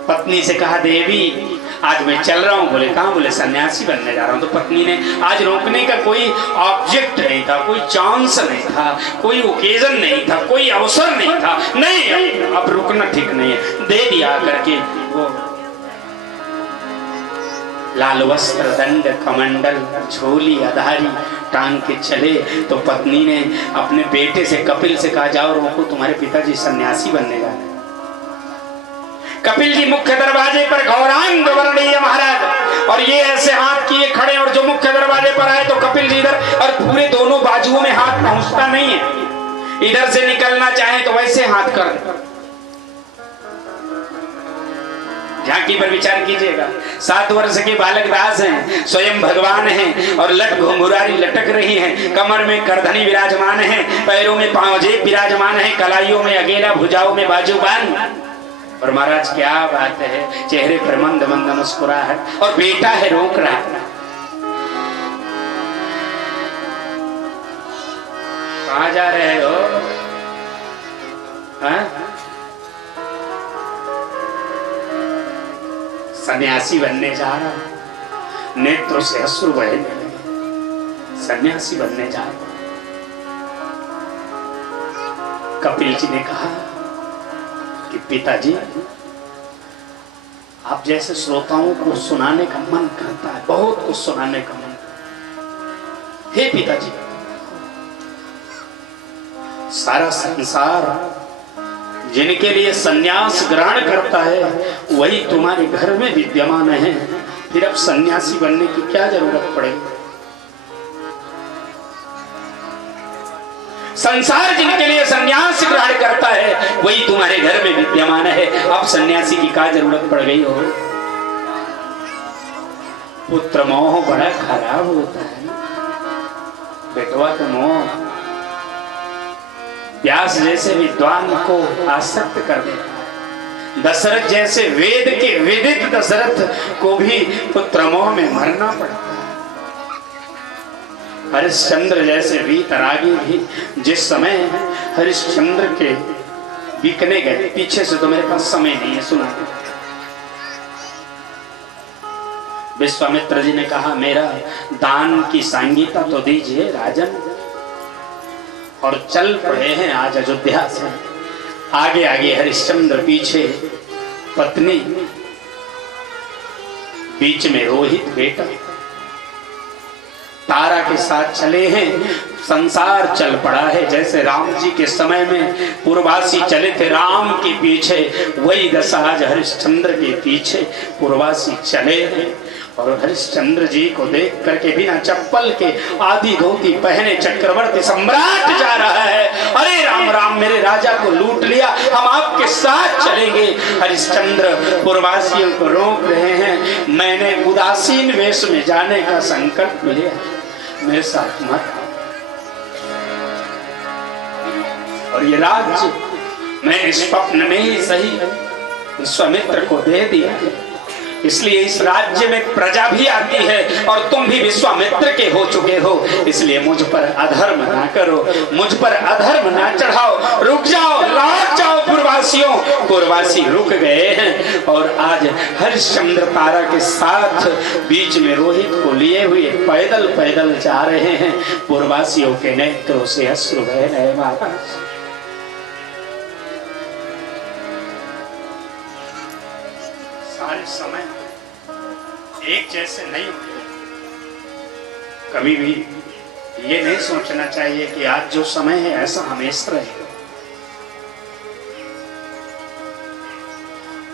पत्नी से कहा देवी आज मैं चल रहा हूं, बोले कहां, बोले सन्यासी बनने जा रहा हूं। तो पत्नी ने आज रोकने का कोई ऑब्जेक्ट नहीं था, कोई चांस नहीं था, कोई ओकेजन नहीं था, कोई अवसर नहीं था, नहीं अब रुकना ठीक नहीं है, दे दिया करके वो लाल वस्त्र दंड कमंडल झोली आधारी टांग के चले। तो पत्नी ने अपने बेटे से कपिल से कहा जाओ रोको, तुम्हारे पिताजी सन्यासी बनने जा रहे हैं। कपिल जी मुख्य दरवाजे पर गौरांग वर्णीय महाराज, और ये ऐसे हाथ किए खड़े, और जो मुख्य दरवाजे पर आए तो कपिल जी इधर, और पूरे दोनों बाजुओं में हाथ पहुंचता नहीं है, इधर से निकलना चाहे तो वैसे हाथ कर दे। झांकी पर विचार कीजिएगा, 7 वर्ष के बालक दास हैं, स्वयं भगवान हैं, और लट घुंघरारी लटक रही हैं, कमर में करधनी विराजमान है, पैरों में पांवजेब विराजमान है, कलाइयों में अकेला, भुजाओं में बाजूबान। और महाराज क्या बात है, चेहरे पर मंद मंद मुस्कुराहट, और बेटा है रोक रहा है। कहां जा रहे हो? हाँ? सन्यासी बनने जा रहा, नेत्रों से अश्रु बहने लगे, सन्यासी बनने जा रहा। कपिल जी ने कहा कि पिताजी आप जैसे श्रोताओं को सुनाने का मन करता है, बहुत कुछ सुनाने का मन करता है। हे पिताजी, सारा संसार जिनके लिए सन्यास ग्रहण करता है वही तुम्हारे घर में विद्यमान है, फिर अब सन्यासी बनने की क्या जरूरत पड़ेगी? संसार जिनके लिए सन्यास ग्रहण करता है वही तुम्हारे घर में विद्यमान है, अब सन्यासी की क्या जरूरत पड़ गई हो? पुत्र मोह बड़ा खराब होता है, बेटवा का मोह व्यास जैसे विद्वान को आसक्त कर देता है, दशरथ जैसे वेद के विदित दशरथ को भी पुत्र मोह में मरना पड़ता है। हरिश्चंद्र जैसे वीतरागी भी जिस समय हरिश्चंद्र के बिकने गए, पीछे से तो मेरे पास समय नहीं है, सुना। विश्वामित्र जी ने कहा मेरा दान की सांगीता तो दीजिए राजन, और चल पड़े हैं आज अयोध्या से। आगे आगे हरिश्चंद्र, पीछे पत्नी, बीच में रोहित बेटा, तारा के साथ चले हैं। संसार चल पड़ा है, जैसे राम जी के समय में पूर्वासी चले थे राम के पीछे, वही दशा आज हरिश्चंद्र के पीछे पूर्वासी चले हैं। और हरिश्चंद्र जी को देख करके बिना चप्पल के आधी धोती पहने चक्रवर्ती सम्राट जा रहा है। अरे राम राम, मेरे राजा को लूट लिया, हम आपके साथ चलेंगे। हरिश्चंद्र पूर्ववासियों को रोक रहे हैं, मैंने उदासीन वेश में जाने का संकल्प लिया, मेरे साथ मत। और ये राज्य मैंने स्वप्न में ही सही विश्वामित्र को दे दिया, इसलिए इस राज्य में प्रजा भी आती है और तुम भी विश्वामित्र के हो चुके हो, इसलिए मुझ पर अधर्म ना करो, मुझ पर अधर्म ना चढ़ाओ, रुक जाओ, लौट जाओ पूर्ववासियों। पूर्ववासी रुक गए हैं और आज हरिश्चंद्र तारा के साथ बीच में रोहित को लिए हुए पैदल पैदल जा रहे हैं। पूर्ववासियों के नेत्रों से अश्रु बह रहे महाराज। सारे समय एक जैसे नहीं होते। कभी भी ये नहीं सोचना चाहिए कि आज जो समय है ऐसा हमेशा रहे,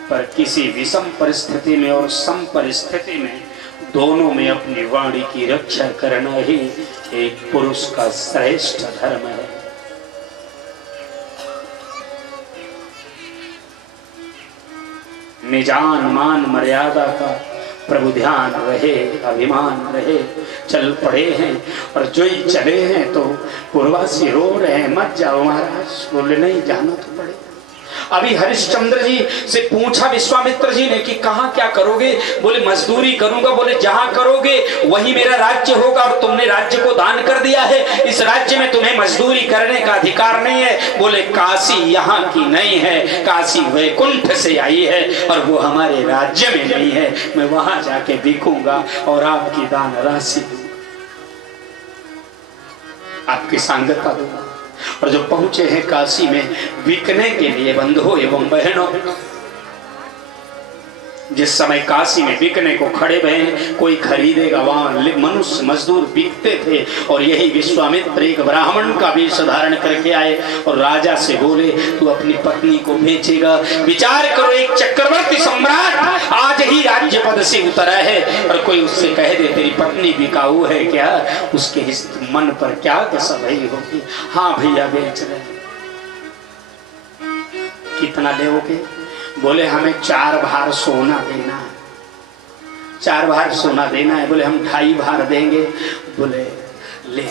पर किसी विषम परिस्थिति में और सम परिस्थिति में दोनों में अपनी वाणी की रक्षा करना ही एक पुरुष का श्रेष्ठ धर्म है। निजान मान मर्यादा का प्रभु ध्यान रहे, अभिमान रहे। चल पड़े हैं और जो ही चले हैं तो पूर्वासी रो रहे हैं, मत जाओ महाराज। बोले नहीं, जाना तो पड़ेगा। अभी हरिश्चंद्र जी से पूछा विश्वामित्र जी ने कि कहाँ क्या करोगे? बोले मजदूरी करूंगा। बोले जहां करोगे वही मेरा राज्य होगा, और तुमने राज्य को दान कर दिया है, इस राज्य में तुम्हें मजदूरी करने का अधिकार नहीं है। बोले काशी यहाँ की नहीं है, काशी वैकुंठ से आई है और वो हमारे राज्य में नहीं है। मैं वहां जाके बिकूंगा और आपकी दान राशि दूंगा, आपकी सांगता दूंगा। और जो पहुंचे हैं काशी में बिकने के लिए, बंधुओं एवं बहनों, जिस समय काशी में बिकने को खड़े हुए, कोई खरीदेगा, वहां मनुष्य मजदूर बिकते थे। और यही विश्वामित्र एक ब्राह्मण का वेश धारण करके आए और राजा से बोले तू अपनी पत्नी को बेचेगा? विचार करो, एक चक्रवर्ती सम्राट आज ही राज्य पद से उतरा है और कोई उससे कह दे तेरी पत्नी बिकाऊ है क्या, उसके मन पर क्या कसभई होगी? हाँ भैया बेच रहे। कितना लेओगे? बोले हमें 4 भार सोना देना है। 4 भार सोना देना है। बोले हम 2.5 भार देंगे। बोले ले।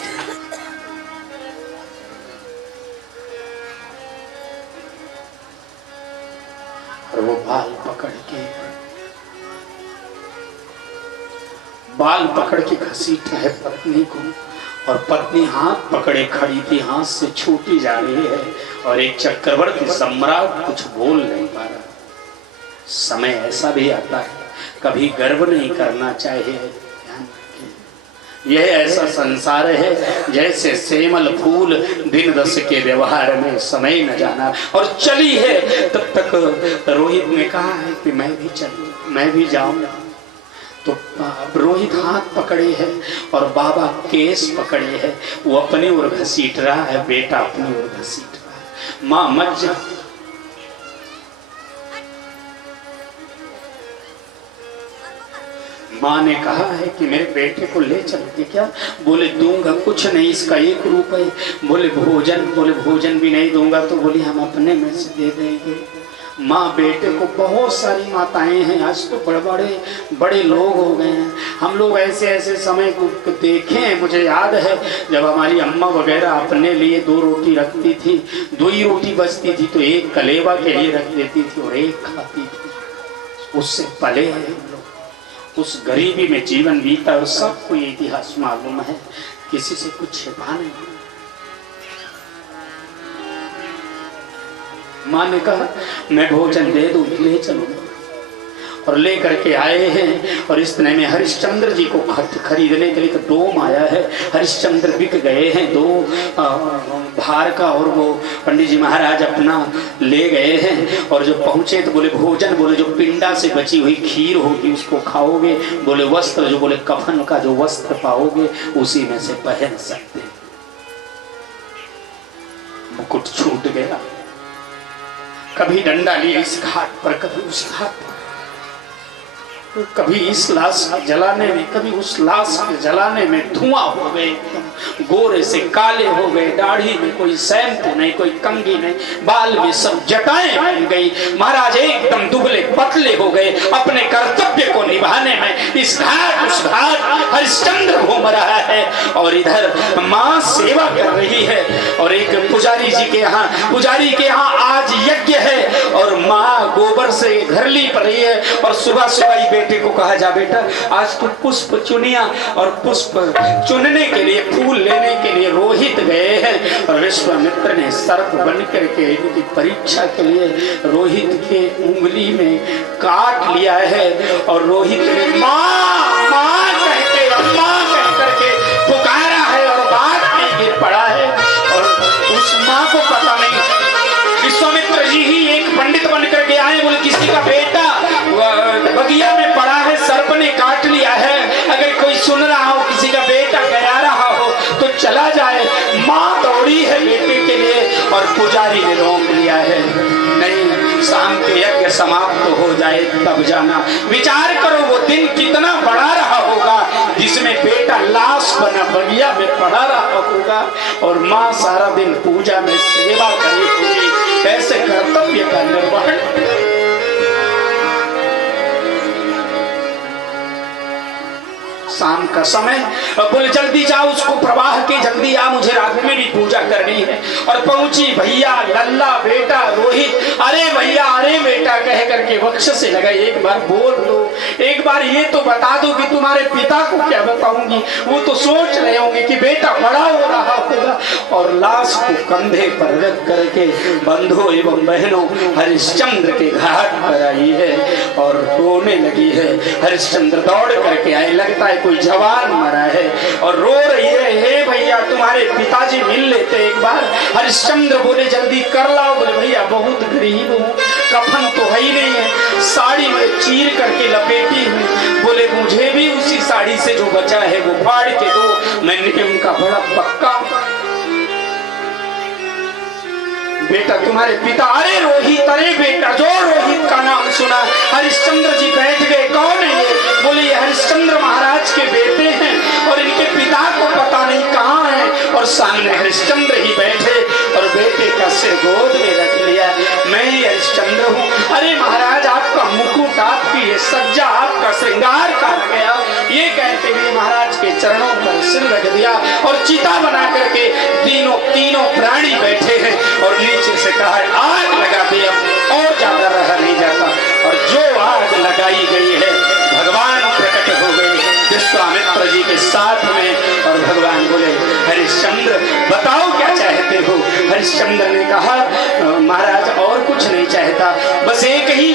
और वो बाल पकड़ के घसीटा है पत्नी को, और पत्नी हाथ पकड़े खड़ी थी, हाथ से छूटी जा रही है। और एक चक्रवर्ती सम्राट कुछ बोल नहीं पा रहा। समय ऐसा भी आता है, कभी गर्व नहीं करना चाहिए। यह ऐसा संसार है जैसे सेमल फूल दिन दस के व्यवहार में समय न जाना। और चली है तब तक रोहित ने कहा है कि मैं भी चलूं, मैं भी जाऊंगा। तो रोहित हाथ पकड़े है और बाबा केस पकड़े है, वो अपनी ओर घसीट रहा है, बेटा अपनी ओर घसीट रहा है। मां मत जा। माँ ने कहा है कि मेरे बेटे को ले चलोगे क्या? बोले दूंगा, कुछ नहीं, इसका 1 रुपए। बोले भोजन? बोले भोजन भी नहीं दूंगा। तो बोली हम अपने में से दे देंगे। माँ बेटे को, बहुत सारी माताएं हैं, आज तो बड़े लोग हो गए हैं। हम लोग ऐसे ऐसे समय को देखे हैं। मुझे याद है जब हमारी अम्मा वगैरह अपने लिए 2 रोटी रखती थी, 2 ही रोटी बचती थी तो 1 कलेवा के लिए रख देती थी और 1 खाती थी। उससे पले हैं हम लोग, उस गरीबी में जीवन बीता और सबको ये इतिहास मालूम है, किसी से कुछ छिपा नहीं। माँ ने कहा मैं भोजन दे दूं, ले चलूंगा। और ले करके आए हैं। और इस तरह में हरिश्चंद्र जी को खरीदने के लिए तो डोम आया है। हरिश्चंद्र बिक गए हैं 2 भार का, और वो पंडित जी महाराज अपना ले गए हैं। और जो पहुंचे तो बोले भोजन? बोले जो पिंडा से बची हुई खीर होगी उसको खाओगे। बोले वस्त्र? जो बोले कफन का जो वस्त्र पाओगे उसी में से पहन सकते। मुकुट छूट गया। कभी डंडा लिया इस घाट पर, कभी उस घाट पर, कभी इस लाश जलाने में, कभी उस लाश के जलाने में धुआं हो गए, गोरे से काले हो गए, दाढ़ी में कोई शैम्पू नहीं, कोई कंघी नहीं, बाल में सब जटाएं बन गई। महाराज एकदम दुबले पतले हो गए। अपने कर्तव्य को निभाने में इस घाट उस घाट हरिश्चंद्र घूम रहा है और इधर माँ सेवा कर रही है। और एक पुजारी के यहाँ आज यज्ञ है और माँ गोबर से घर लीप रही है। और सुबह सुबह बेटे को कहा जा बेटा आज तो पुष्प चुनिया, और पुष्प चुनने के लिए, फूल लेने के लिए रोहित गए हैं। और विश्वामित्र ने सर्प बन करके इनकी परीक्षा के लिए रोहित के उंगली में काट लिया है। और रोहित ने माँ माँ कहते अम्मा कह करके पुकारा है और बात में गिर पड़ा है। और उस माँ को पता नहीं, विश्वामित्र जी ही एक पंडित बन करके आए। बोले किसी का बेटा बगिया में पड़ा है, सर्प ने काट लिया है, अगर कोई सुन रहा हो, किसी का बेटा गया रहा हो तो चला जाए। माँ दौड़ी है बेटे के लिए और पुजारी ने रोक लिया है, नहीं, शाम के यज्ञ समाप्त हो जाए तब जाना। विचार करो वो दिन कितना बड़ा रहा होगा जिसमें बेटा लाश बना बगिया में पड़ा रहा होगा और माँ सारा दिन पूजा में सेवा करी होगी। कैसे कर्तव्य का निर्वहन। शाम का समय, बोले जल्दी जाओ उसको प्रवाह के, जल्दी आ, मुझे रात में भी पूजा करनी है। और पहुंची, भैया, लल्ला, बेटा, रोहित, अरे भैया, अरे बेटा कह करके वक्ष से लगा, एक बार बोल दो, एक बार ये तो बता दो कि तुम्हारे पिता को क्या बताऊंगी। वो तो सोच रहे होंगे कि बेटा बड़ा हो रहा होगा। और लाश को कंधे पर रख करके बंधुओं एवं बहनों हरिश्चंद्र के घाट पर आई है और रोने लगी है। हरिश्चंद्र दौड़ करके आए, लगता है कोई जवान मरा है, और रो रही है, हे भैया तुम्हारे पिताजी मिल लेते एक बार। हरिश्चंद्र बोले जल्दी कर लाओ। बोले भैया बहुत गरीब हूँ, कफन तो है ही नहीं है, साड़ी में चीर करके लपेटी हूँ। बोले मुझे भी उसी साड़ी से जो बचा है वो फाड़ के दो, मैंने उनका बड़ा पक्का बेटा तुम्हारे पिता। अरे रोहित, अरे बेटा, जो रोहित का नाम सुना हरिश्चंद्र जी बैठ गए। कौन है ये? बोले ये हरिश्चंद्र महाराज के बेटे हैं और इनके पिता को पता नहीं कहाँ है। और सामने हरिश्चंद्र ही बैठे और बेटे का सिर गोद में रख लिया। मैं ही हरिश्चंद्र हूँ। अरे महाराज आपका मुकुट, आपकी ये सज्जा, आपका श्रृंगार कहा गया। ये कहते हुए महाराज के चरणों पर सिर रख दिया और चिता बना करके तीनों प्राणी बैठे हैं और नीचे से कहा आग लगा दे, अब और ज्यादा रहा नहीं जाता। और जो आग लगाई गई है, भगवान प्रकट हो गए विश्वामित्र जी के साथ में। और भगवान बोले हरिश्चंद्र बताओ क्या चाहते हो। हरिश्चंद्र ने कहा महाराज और कुछ नहीं चाहता, बस एक ही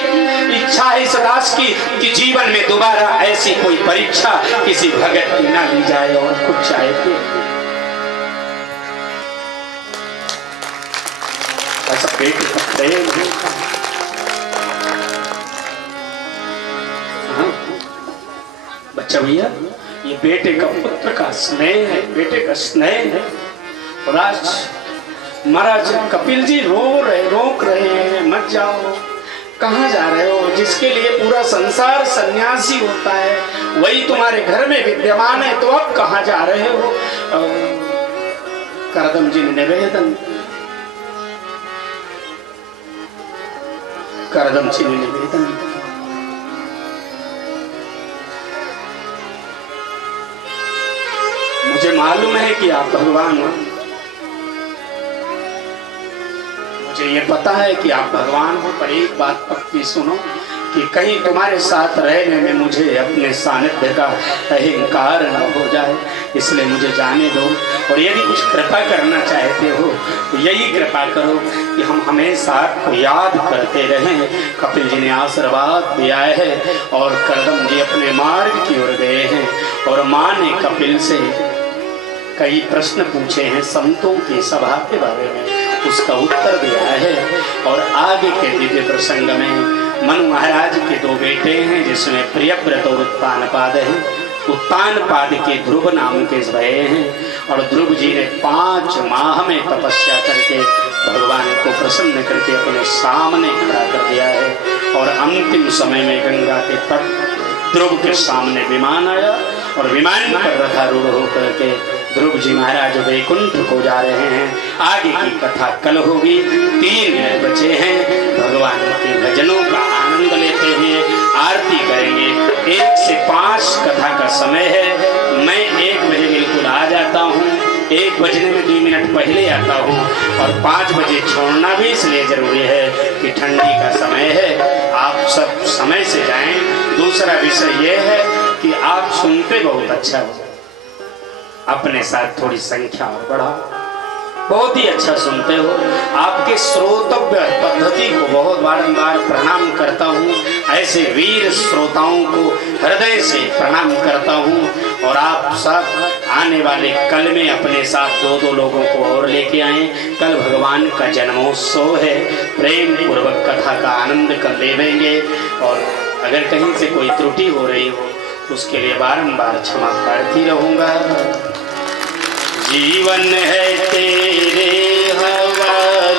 इच्छा है इस दास की कि जीवन में दोबारा ऐसी कोई परीक्षा किसी भगत की ना ली जाए। और कुछ चाहते ऐसा पेट बच्चा भैया, ये बेटे का पुत्र का स्नेह है, बेटे का स्नेह है। और आज महाराज कपिल जी रोक रहे हैं, मत जाओ, कहाँ जा रहे हो? जिसके लिए पूरा संसार सन्यासी होता है वही तुम्हारे घर में विद्यमान है, तो अब कहाँ जा रहे हो? करदम जी ने निवेदन, करदम जी ने निवेदन, मुझे मालूम है कि आप भगवान हो, मुझे ये पता है कि आप भगवान हो, पर एक बात पक्की सुनो कि कहीं तुम्हारे साथ रहने में मुझे अपने सानिध्य का अहंकार न हो जाए, इसलिए मुझे जाने दो। और यदि कुछ कृपा करना चाहते हो तो यही कृपा करो कि हम हमेशा आपको याद करते रहें। कपिल जी ने आशीर्वाद दिया है और करदम जी अपने मार्ग की ओर गए हैं। और माँ ने कपिल से कई प्रश्न पूछे हैं संतों की सभा के बारे में, उसका उत्तर दिया है। और आगे के दिव्य प्रसंग में मनु महाराज के दो बेटे हैं जिसमें प्रियव्रत और उत्तानपाद हैं। उत्तानपाद के ध्रुव नाम के भय हैं और ध्रुव जी ने 5 माह में तपस्या करके भगवान को प्रसन्न करके अपने सामने खड़ा कर दिया है। और अंतिम समय में गंगा के तट ध्रुव के सामने विमान आया और विमान पर रथारूढ़ होकर के ध्रुव जी महाराज वैकुंठ को जा रहे हैं। आगे की कथा कल होगी। 3 दिन बचे हैं, भगवान के भजनों का आनंद लेते हैं, आरती करेंगे। 1 से 5 कथा का समय है। मैं 1 बजे बिल्कुल आ जाता हूँ, 1 बजने में 2 मिनट पहले आता हूँ और 5 बजे छोड़ना भी इसलिए जरूरी है कि ठंडी का समय है, आप सब समय से जाएं। दूसरा विषय यह है कि आप सुनते बहुत अच्छा हो, अपने साथ थोड़ी संख्या और बढ़ाओ, बहुत ही अच्छा सुनते हो। आपके श्रोतव्य पद्धति को बहुत बारंबार प्रणाम करता हूँ। ऐसे वीर श्रोताओं को हृदय से प्रणाम करता हूँ। और आप सब आने वाले कल में अपने साथ 2-2 लोगों को और लेके आए। कल भगवान का जन्मोत्सव है, प्रेम पूर्वक कथा का आनंद कर लेंगे। और अगर कहीं से कोई त्रुटि हो रही हो तो उसके लिए बारंबार क्षमा प्रार्थी रहूँगा। जीवन है तेरे हवाले।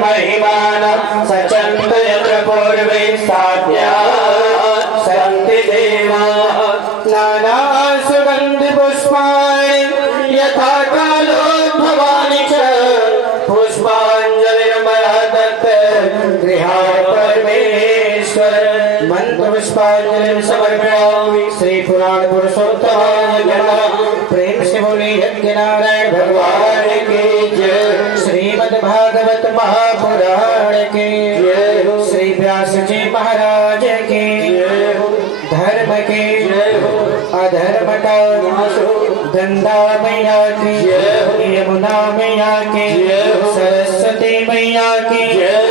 महिमान सचन्त यत्र पूर्वे साध्या सन्ति देवा नाना सुगन्धि पुष्पाणि यथा कालोद्भवानि च पुष्पाञ्जलिर्मया दत्त गृहाय परमेश्वर मंत्र पुष्पांजलि समर्पयामि। श्री पुराण पुरुषोत्तमाय नमः। प्रेम से बोले यज्ञ नारायण भगवान की जय। श्रीमद् भागवत महापुराण की जय। श्री व्यास जी महाराज की जय। धर्म की जय। अधर्म का गंगा मैया की जय। यमुना मैया की जय। सरस्वती मैया की जय।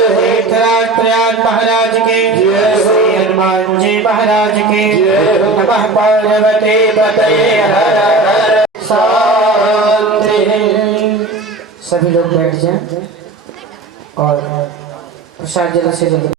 प्रयाग महाराज की जय। श्री हनुमान जी महाराज की जय। नमः पार्वती पतये हर हर शांति। सभी लोग बैठ जाएं और प्रसाद जल्द से जल्द